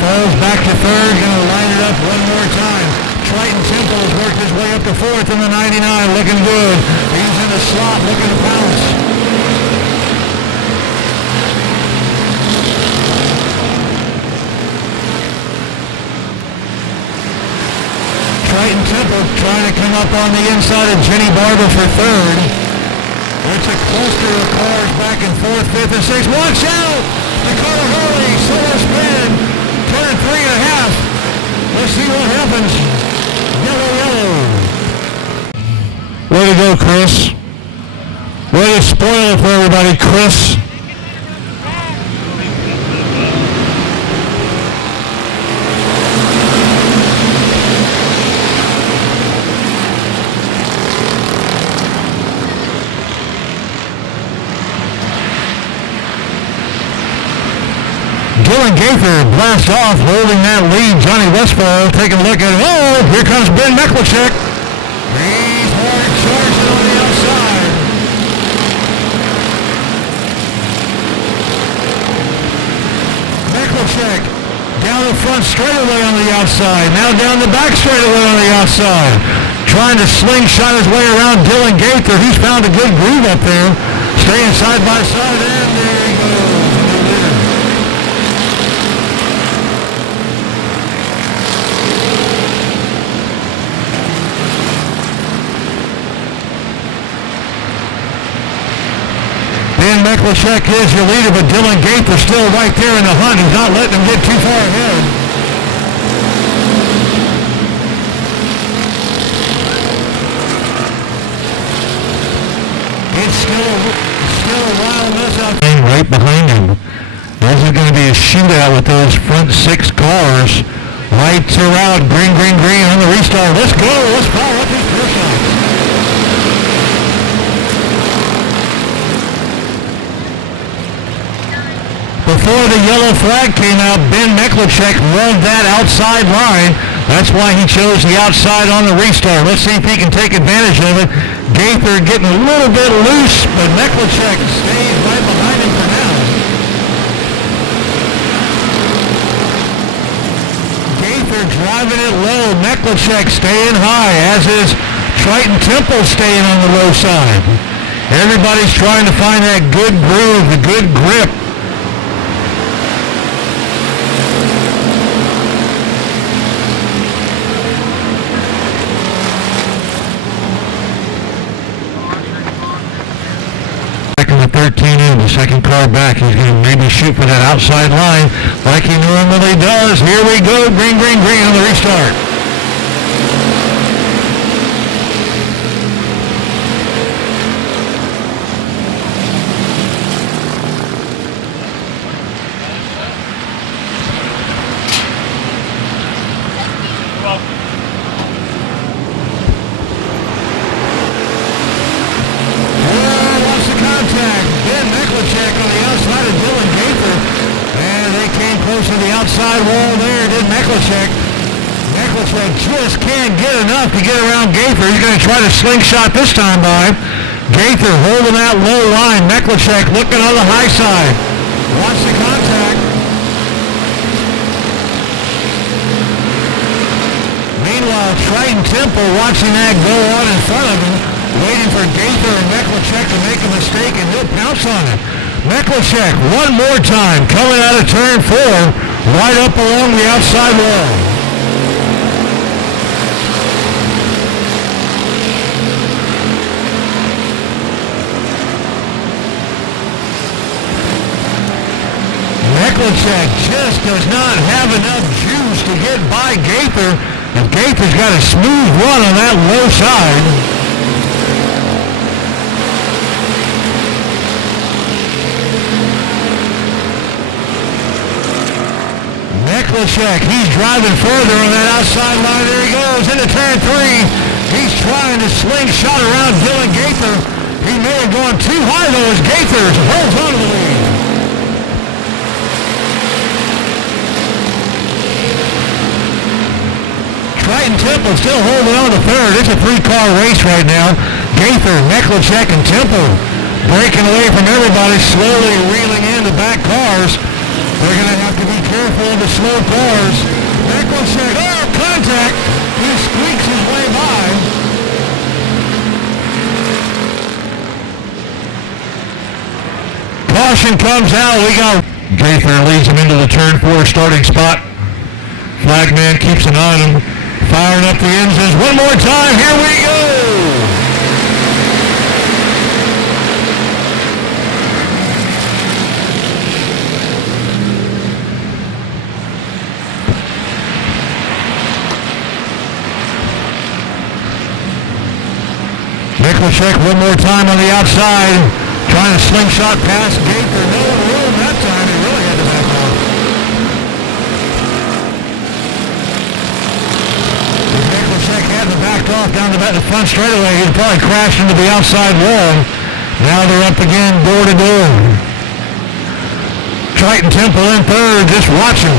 falls back to third. Going to line it up one more time. Triton Temple has worked his way up to 4th in the 99. Looking good. He's in the slot looking to pounce. Triton Temple trying to come up on the inside of Jenny Barber for third. It's a cluster of cars back and forth, 5th and 6th. Watch out! Dakota Hurley, solo spin, turn 3.5. Let's see what happens. Yellow. Way to go, Chris. Way to spoil it for everybody, Chris. Dylan Gaither blast off, holding that lead. Johnny Westfall taking a look at it. Oh, here comes Ben Meklicek. He's hard charging on the outside. Meklicek down the front straightaway on the outside. Now down the back straightaway on the outside. Trying to slingshot his way around Dylan Gaither. He's found a good groove up there. Staying side by side, and there he goes. Ben Meklicek is your leader, but Dylan Gaither still right there in the hunt. He's not letting him get too far ahead. It's still a wild mess out there. Right behind him. This is going to be a shootout with those front 6 cars. Lights are out. Green on the restart. Let's go. Let's fire up these first shots. Before the yellow flag came out, Ben Meklicek loved that outside line. That's why he chose the outside on the restart. Let's see if he can take advantage of it. Gaither getting a little bit loose, but Meklicek stays right behind him for now. Gaither driving it low. Meklicek staying high, as is Triton Temple staying on the low side. Everybody's trying to find that good groove, the good grip. The 13 in, the second car back. He's going to maybe shoot for that outside line like he normally does. Here we go. Green on the restart. To the outside wall there, did Meklicek. Meklicek just can't get enough to get around Gaither. He's going to try to slingshot this time by. Gaither holding that low line. Meklicek looking on the high side. Watch the contact. Meanwhile, Triton Temple watching that go on in front of him, waiting for Gaither and Meklicek to make a mistake, and he'll pounce on it. Meklicek, one more time, coming out of turn 4, right up along the outside wall. Meklicek just does not have enough juice to get by Gaither, and Gaither's got a smooth run on that low side. Meklicek, he's driving further on that outside line. There he goes into turn 3. He's trying to slingshot around Dylan Gaither. He may have gone too high though as Gaither holds on to the lead. Triton Temple still holding on to third. It's a 3-car race right now. Gaither, Meklicek, and Temple breaking away from everybody, slowly reeling in the back cars. They're going to have to be careful of the slow cars. Meklicek, contact. He squeaks his way by. Caution comes out. We got Gaither leads him into the turn 4 starting spot. Flagman keeps an eye on him. Firing up the engines one more time. Here we go. Michalchek one more time on the outside, trying to slingshot past Gaither. No room that time. He really had to back off. If Michalchek hadn't backed off down the front straightaway, he'd probably crashed into the outside wall. Now they're up again, door to door. Triton Temple in third, just watching.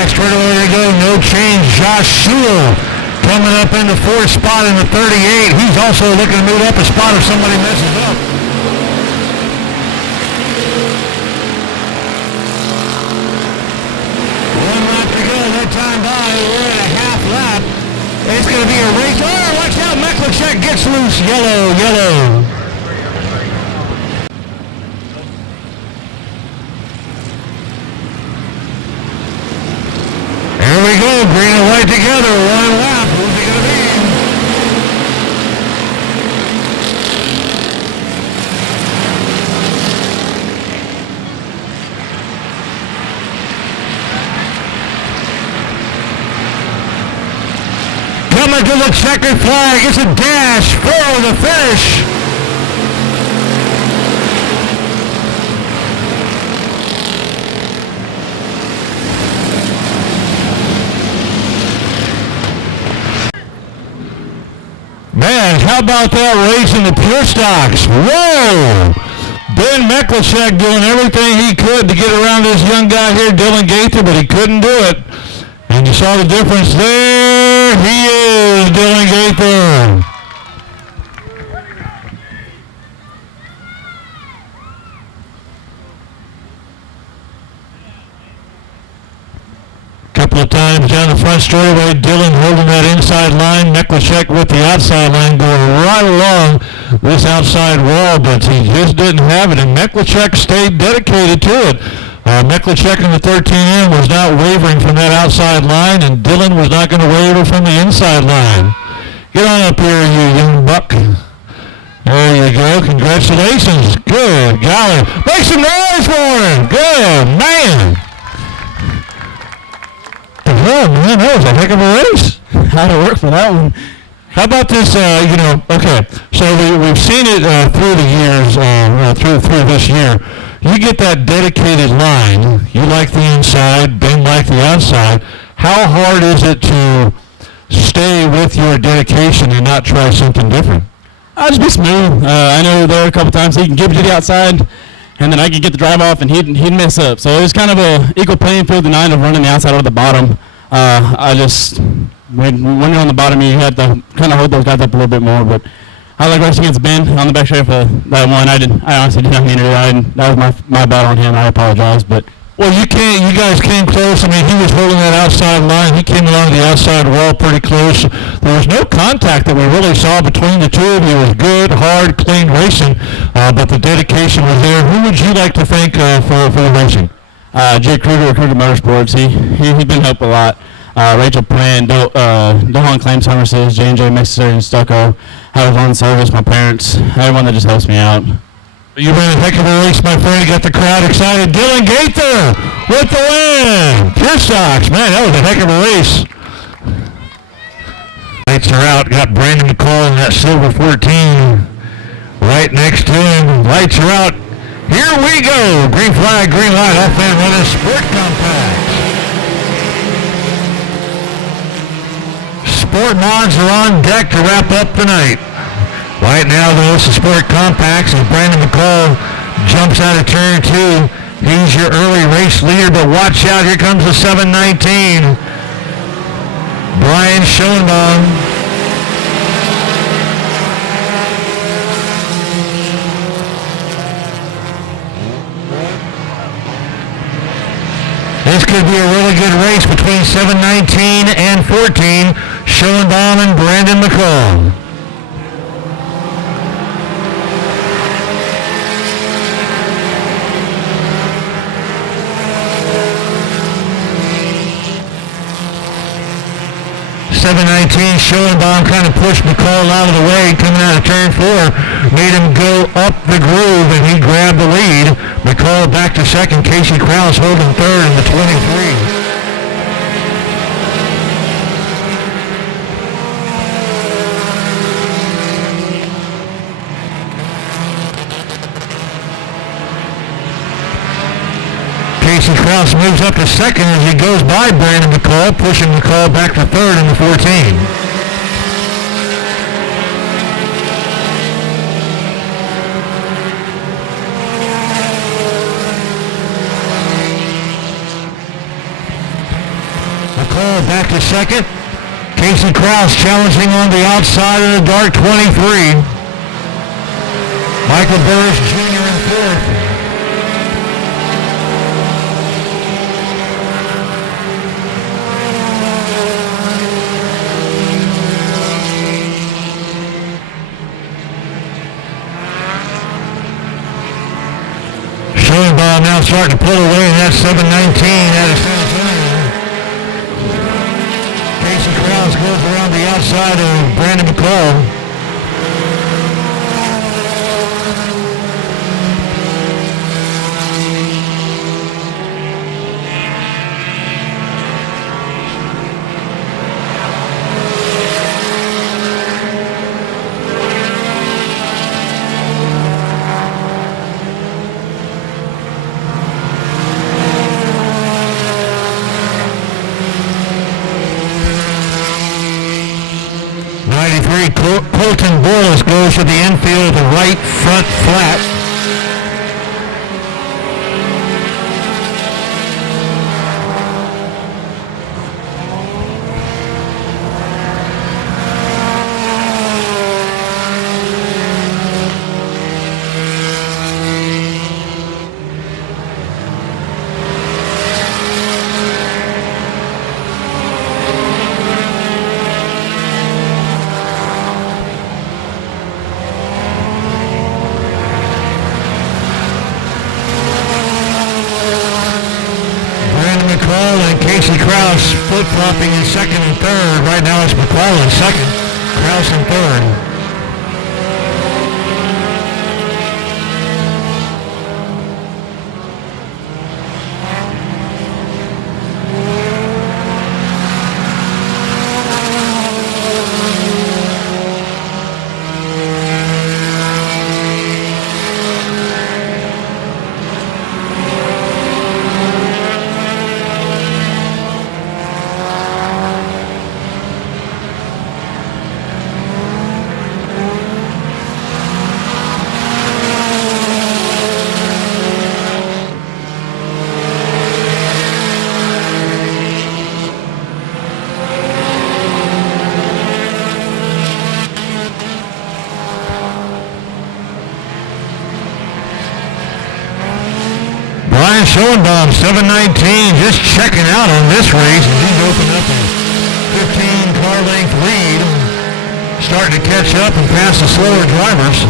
Straightaway they go, no change. Josh Sewell coming up in the fourth spot in the 38. He's also looking to move up a spot if somebody messes up. One lap to go, that time by. We're at a half lap. It's going to be a race. Oh, watch out, Michalchek gets loose. Yellow, yellow. Green and white together, one lap. Who's it going to be? Coming to the checkered flag. It's a dash for the finish. Man, how about that race in the pure stocks? Whoa! Ben Michalchek doing everything he could to get around this young guy here, Dylan Gaither, but he couldn't do it. And you saw the difference there. He is Dylan Gaither. Couple of times down the front straightaway, Dylan holding that inside line, Michalchek with the outside line going right along this outside wall, but he just didn't have it, and Michalchek stayed dedicated to it. Michalchek in the 13M was not wavering from that outside line, and Dylan was not going to waver from the inside line. Get on up here, you young buck. There you go. Congratulations. Good golly. Make some noise for him. Good man. Oh, man, that was a heck of a race. How'd it work for that one? How about this, okay, so we've seen it through the years, through this year. You get that dedicated line. You like the inside, Ben like the outside. How hard is it to stay with your dedication and not try something different? I'll just be smooth. I know there were a couple times he can give it to the outside, and then I could get the drive off, and he'd mess up. So it was kind of a equal playing field tonight of running the outside or the bottom. When you're on the bottom, you have to kind of hold those guys up a little bit more. But I like racing against Ben on the back straight for that one. I honestly did not mean it. That was my bad on him. I apologize. But well, you guys came close. I mean, he was holding that outside line. He came along the outside wall pretty close. There was no contact that we really saw between the two of you. It was good, hard, clean racing, but the dedication was there. Who would you like to thank for the racing? Jake Kruger, Kruger Motorsports. He's been helping a lot. Rachel Plant, Dohan Claim Services, J&J Mixer and Stucco, Howard Lawn Service, my parents, everyone that just helps me out. You ran a heck of a race, my friend. You got the crowd excited. Dylan Gaither with the win. Pure Stocks, man, that was a heck of a race. Lights are out. Got Brandon McCall in that silver 14 right next to him. Lights are out. Here we go. Green flag, green light. Off and running Sport Compact. Sport mods are on deck to wrap up the night. Right now, though, it's the Sport Compacts as Brandon McCall jumps out of turn 2. He's your early race leader, but watch out. Here comes the 719. Brian Schoenbaum. This could be a really good race between 719 and 14. Schoenbaum and Brandon McCall. 19 Schoenbaum kind of pushed McCall out of the way coming out of turn 4. Made him go up the groove, and he grabbed the lead. McCall back to second. Casey Krause holding third in the 23. Casey Krause moves up to second as he goes by Brandon McCall, pushing McCall back to third in the 14. McCall back to second. Casey Krause challenging on the outside of the dark 23. Michael Burris Jr. in fourth. Schoenbaum now starting to pull away, and that's 7:19 out of San Antonio. Casey Krause goes around the outside of Brandon McCall. Colton Bullis goes to the infield, the right front flat. And Casey Krause flip-flopping in second and third. Right now it's McCall in second, Krause in third. Schoenbaum, 7:19, just checking out on this race. He's opened up a 15-car length lead, starting to catch up and pass the slower drivers.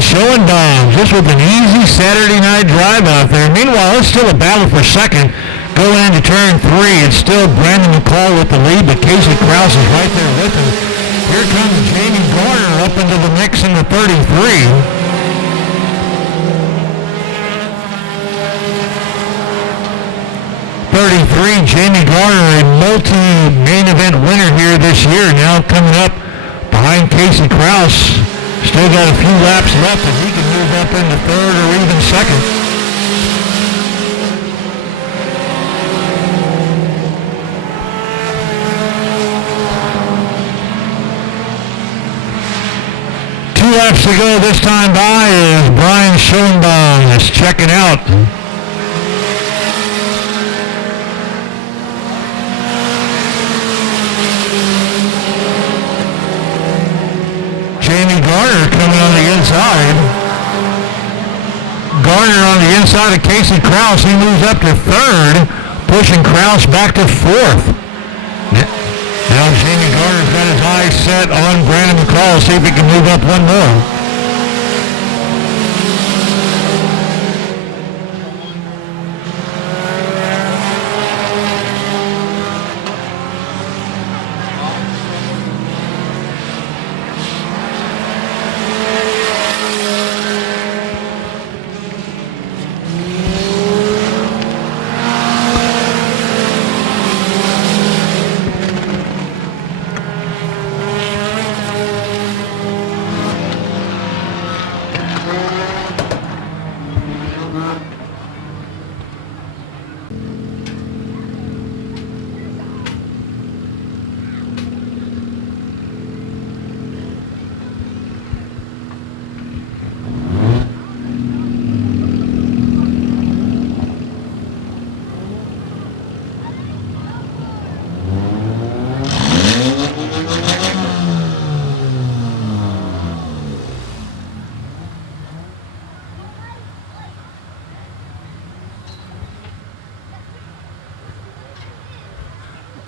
Schoenbaum just with an easy Saturday night drive out there. Meanwhile, it's still a battle for second. Going into turn 3, it's still Brandon McCall with the lead, but Casey Krause is right there with him. Here comes Jamie Garner up into the mix in the 33. Jamie Garner, a multi-main event winner here this year, now coming up behind Casey Krause. Still got a few laps left, and he can move up into third or even second. laps to go this time by as Brian Schoenbaum is checking out. Jamie Garner coming on the inside. Garner on the inside of Casey Kraus. He moves up to third, pushing Kraus back to fourth. Now Jamie Garner's got his eyes set on Brandon McCall, see if he can move up one more.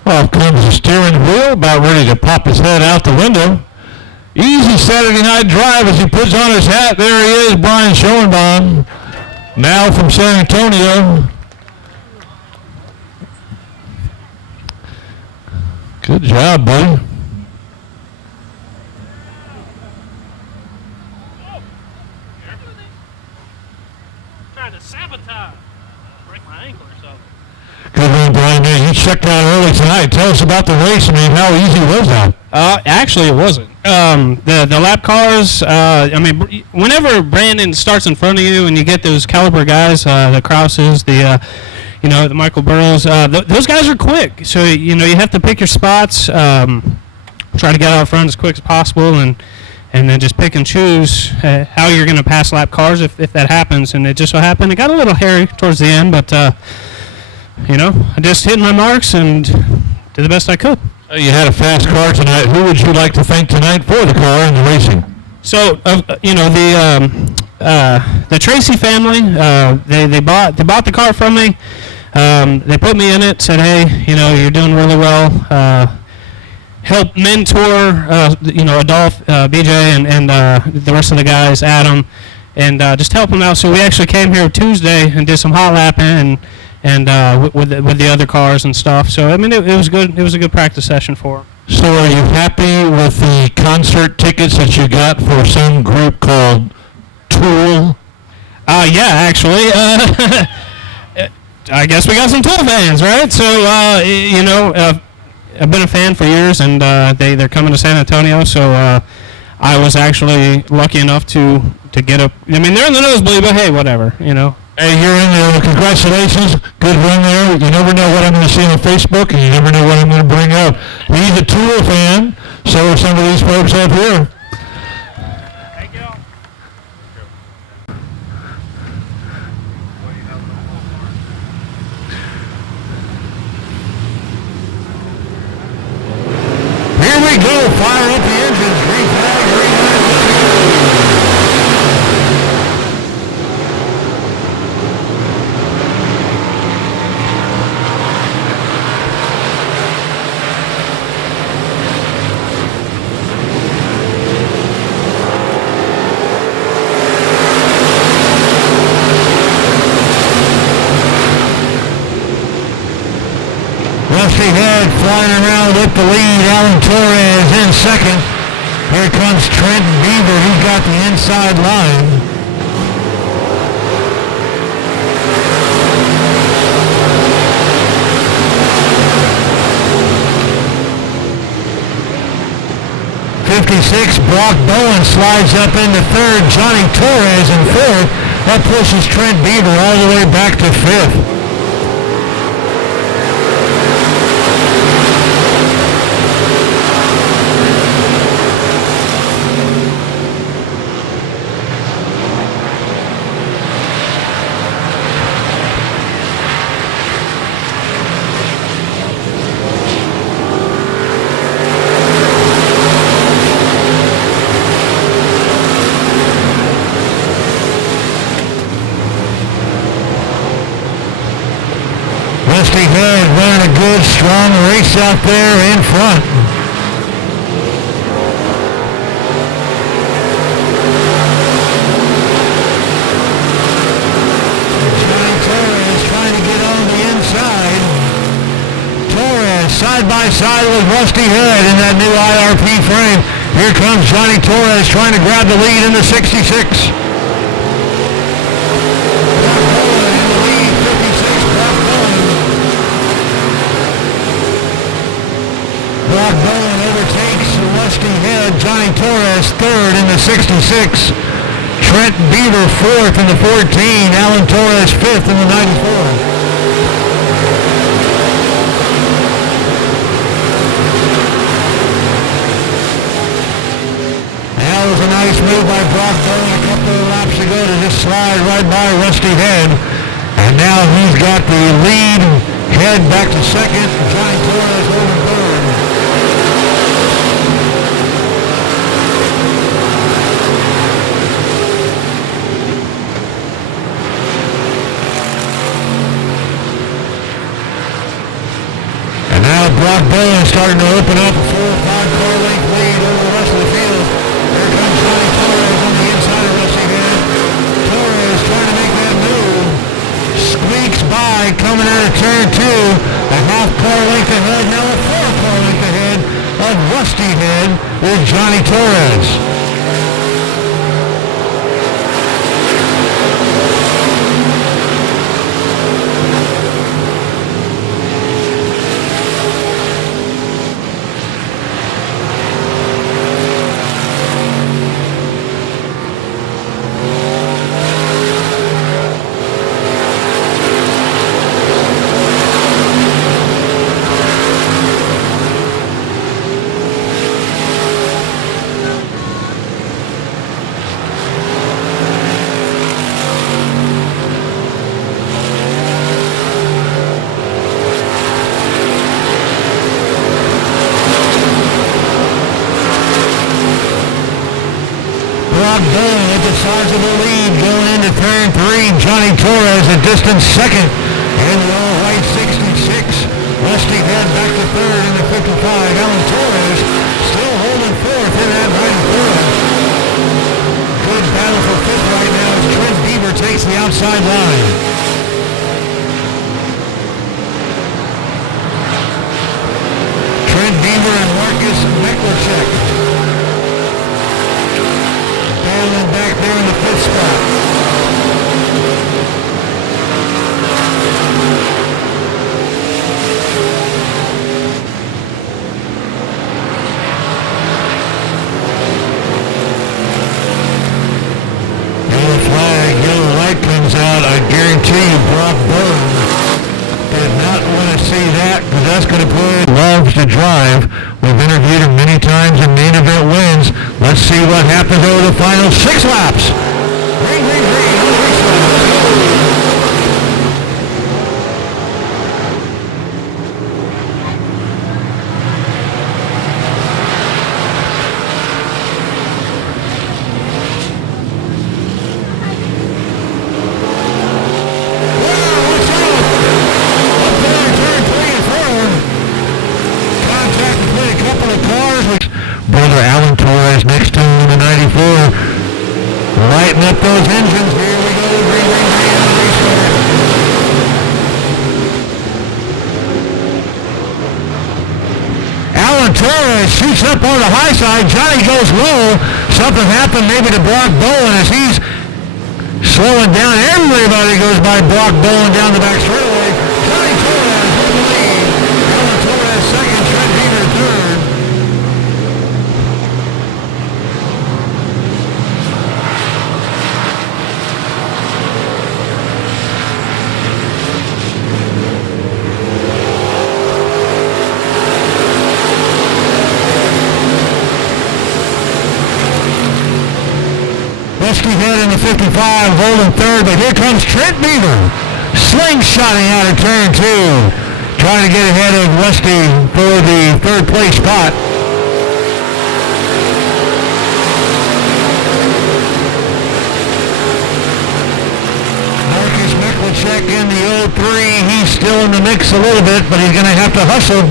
Off comes the steering wheel, about ready to pop his head out the window. Easy Saturday night drive as he puts on his hat. There he is, Brian Schoenbaum, now from San Antonio. Good job, buddy. Trying to sabotage. Break my ankle or something. Good one, Brian. Man, you checked out early tonight. Tell us about the race. I mean, how easy was that? Actually, it wasn't. The lap cars. I mean, whenever Brandon starts in front of you, and you get those caliber guys, the Krauses, the Michael Burrows, those guys are quick. So you have to pick your spots. Try to get out front as quick as possible, and then just pick and choose how you're going to pass lap cars if that happens. And it just so happened it got a little hairy towards the end, but I just hit my marks and did the best I could. You had a fast car tonight. Who would you like to thank tonight for the car and the racing? So, the Tracy family, they bought the car from me. They put me in it, said, hey, you're doing really well. Help mentor, Adolph, BJ, and the rest of the guys, Adam, and just help them out. So we actually came here Tuesday and did some hot lapping and with the other cars and stuff. So I mean, it was good. It was a good practice session for them. So are you happy with the concert tickets that you got for some group called Tool? Yeah, actually. I guess we got some Tool fans, right? So I've been a fan for years, and they're coming to San Antonio. So I was actually lucky enough to get up. I mean, they're in the nosebleed, but hey, whatever, Hey, you're in there. Congratulations. Good run there. You never know what I'm going to see on Facebook, and you never know what I'm going to bring up. He's a Tool fan. So are some of these folks up here. Thank you. Here we go. Fire up the engines. Green flag, green light. Rusty Head flying around with the lead. Alan Torres in second. Here comes Trent Beaver. He's got the inside line. '56, Brock Bowen slides up into third. Johnny Torres in fourth. That pushes Trent Beaver all the way back to fifth. strong race out there in front. Johnny Torres trying to get on the inside. Torres side by side with Rusty Head in that new IRP frame. Here comes Johnny Torres trying to grab the lead in the 66. Brock Bowen overtakes Rusty Head. Johnny Torres third in the 66. Trent Beaver fourth in the 14. Alan Torres fifth in the 94. That was a nice move by Brock Bowen a couple of laps ago to just slide right by Rusty Head. And now he's got the lead. Head back to second. Johnny Torres over third. And now Brock Bowen starting to open up a 4 or 5 car length lead over the rest of the field. Here comes Johnny Torres on the inside of Rusty Head. Torres trying to make that move. Squeaks by coming out of turn 2. A half car length ahead, now a 4 car length ahead of Rusty Head with Johnny Torres. Sizable lead going into turn 3. Johnny Torres a distant second in the all-white 66. Rusty Head back to third in the 55. Alan Torres still holding fourth in that right and fourth. Good battle for fifth right now as Trent Beaver takes the outside line. Trent Beaver and Marcus Meklicek battling back there in the fifth spot. Yellow flag, yellow light comes out. I guarantee you Brock Bowen did not want to see that because that's going to put loves to drive. We've interviewed him many times in main event wins. Let's see what happens over the final 6 laps. Green, green, green on the restart. Let's go. Brother Alan Torres next to him in the 94. Lighting up those engines. Here we go. Green, green, green on the restart. Alan Torres shoots up on the high side. Johnny goes low. Something happened maybe to Brock Bowen as he's slowing down. Everybody goes by Brock Bowen down the back straightaway. Johnny Torres with the lead. Alan Torres second. Trent Beaver third. Rusty Head in the 55, holding third, but here comes Trent Beaver, slingshotting out of turn 2, trying to get ahead of Rusty for the third place spot. Marcus Meklicek in the 03, he's still in the mix a little bit, but he's going to have to hustle.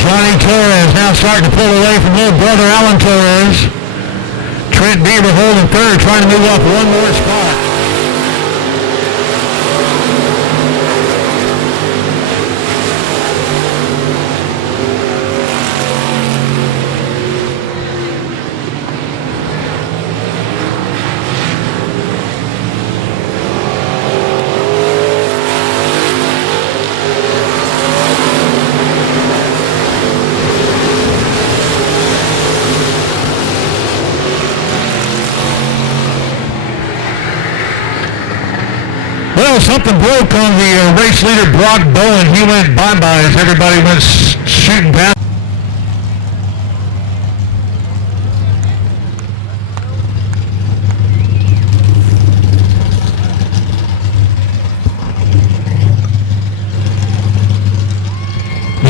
Johnny Torres now starting to pull away from little brother Alan Torres. Trent Beaver holding third, trying to move up one more spot. Well, something broke on the race leader, Brock Bowen. He went bye-bye as everybody went shooting past.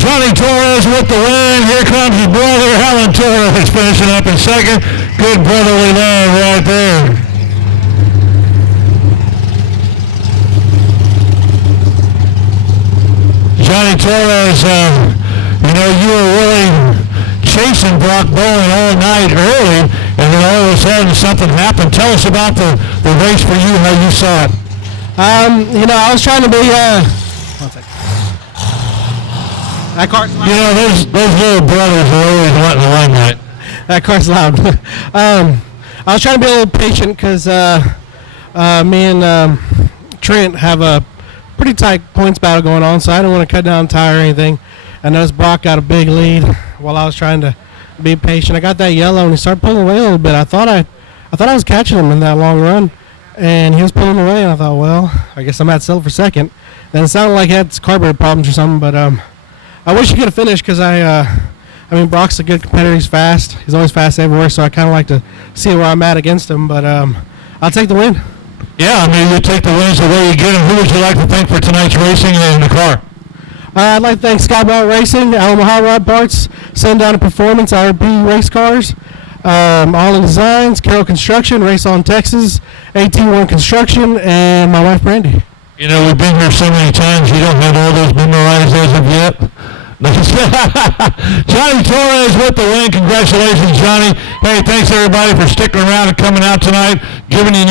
Johnny Torres with the win. Here comes his brother, Alan Torres, finishing up in second. Good brotherly love right there. Johnny Torres, you were really chasing Brock Bowen all night early, and then all of a sudden something happened. Tell us about the race for you, how you saw it. I was trying to be, one second. That car's loud. Those little brothers are always wanting the limelight. That car's loud. I was trying to be a little patient because me and Trent have a pretty tight points battle going on, so I didn't want to cut down tire or anything. I noticed Brock got a big lead while I was trying to be patient. I got that yellow, and he started pulling away a little bit. I thought I was catching him in that long run, and he was pulling away, and I thought, well, I guess I'm at settle for second. Then it sounded like he had carburetor problems or something, but I wish he could have finished because Brock's a good competitor. He's fast. He's always fast everywhere, so I kind of like to see where I'm at against him, but I'll take the win. Yeah, you take the wins the way you get them. Who would you like to thank for tonight's racing in the car? I'd like to thank Skybound Racing, Alamo Hot Rod Parts, Sundown Performance, IRP Race Cars, All In Designs, Carroll Construction, Race On Texas, AT1 Construction, and my wife Brandy. We've been here so many times, you don't have all those memorized as of yet. Johnny Torres with the win. Congratulations, Johnny. Hey, thanks everybody for sticking around and coming out tonight, giving you an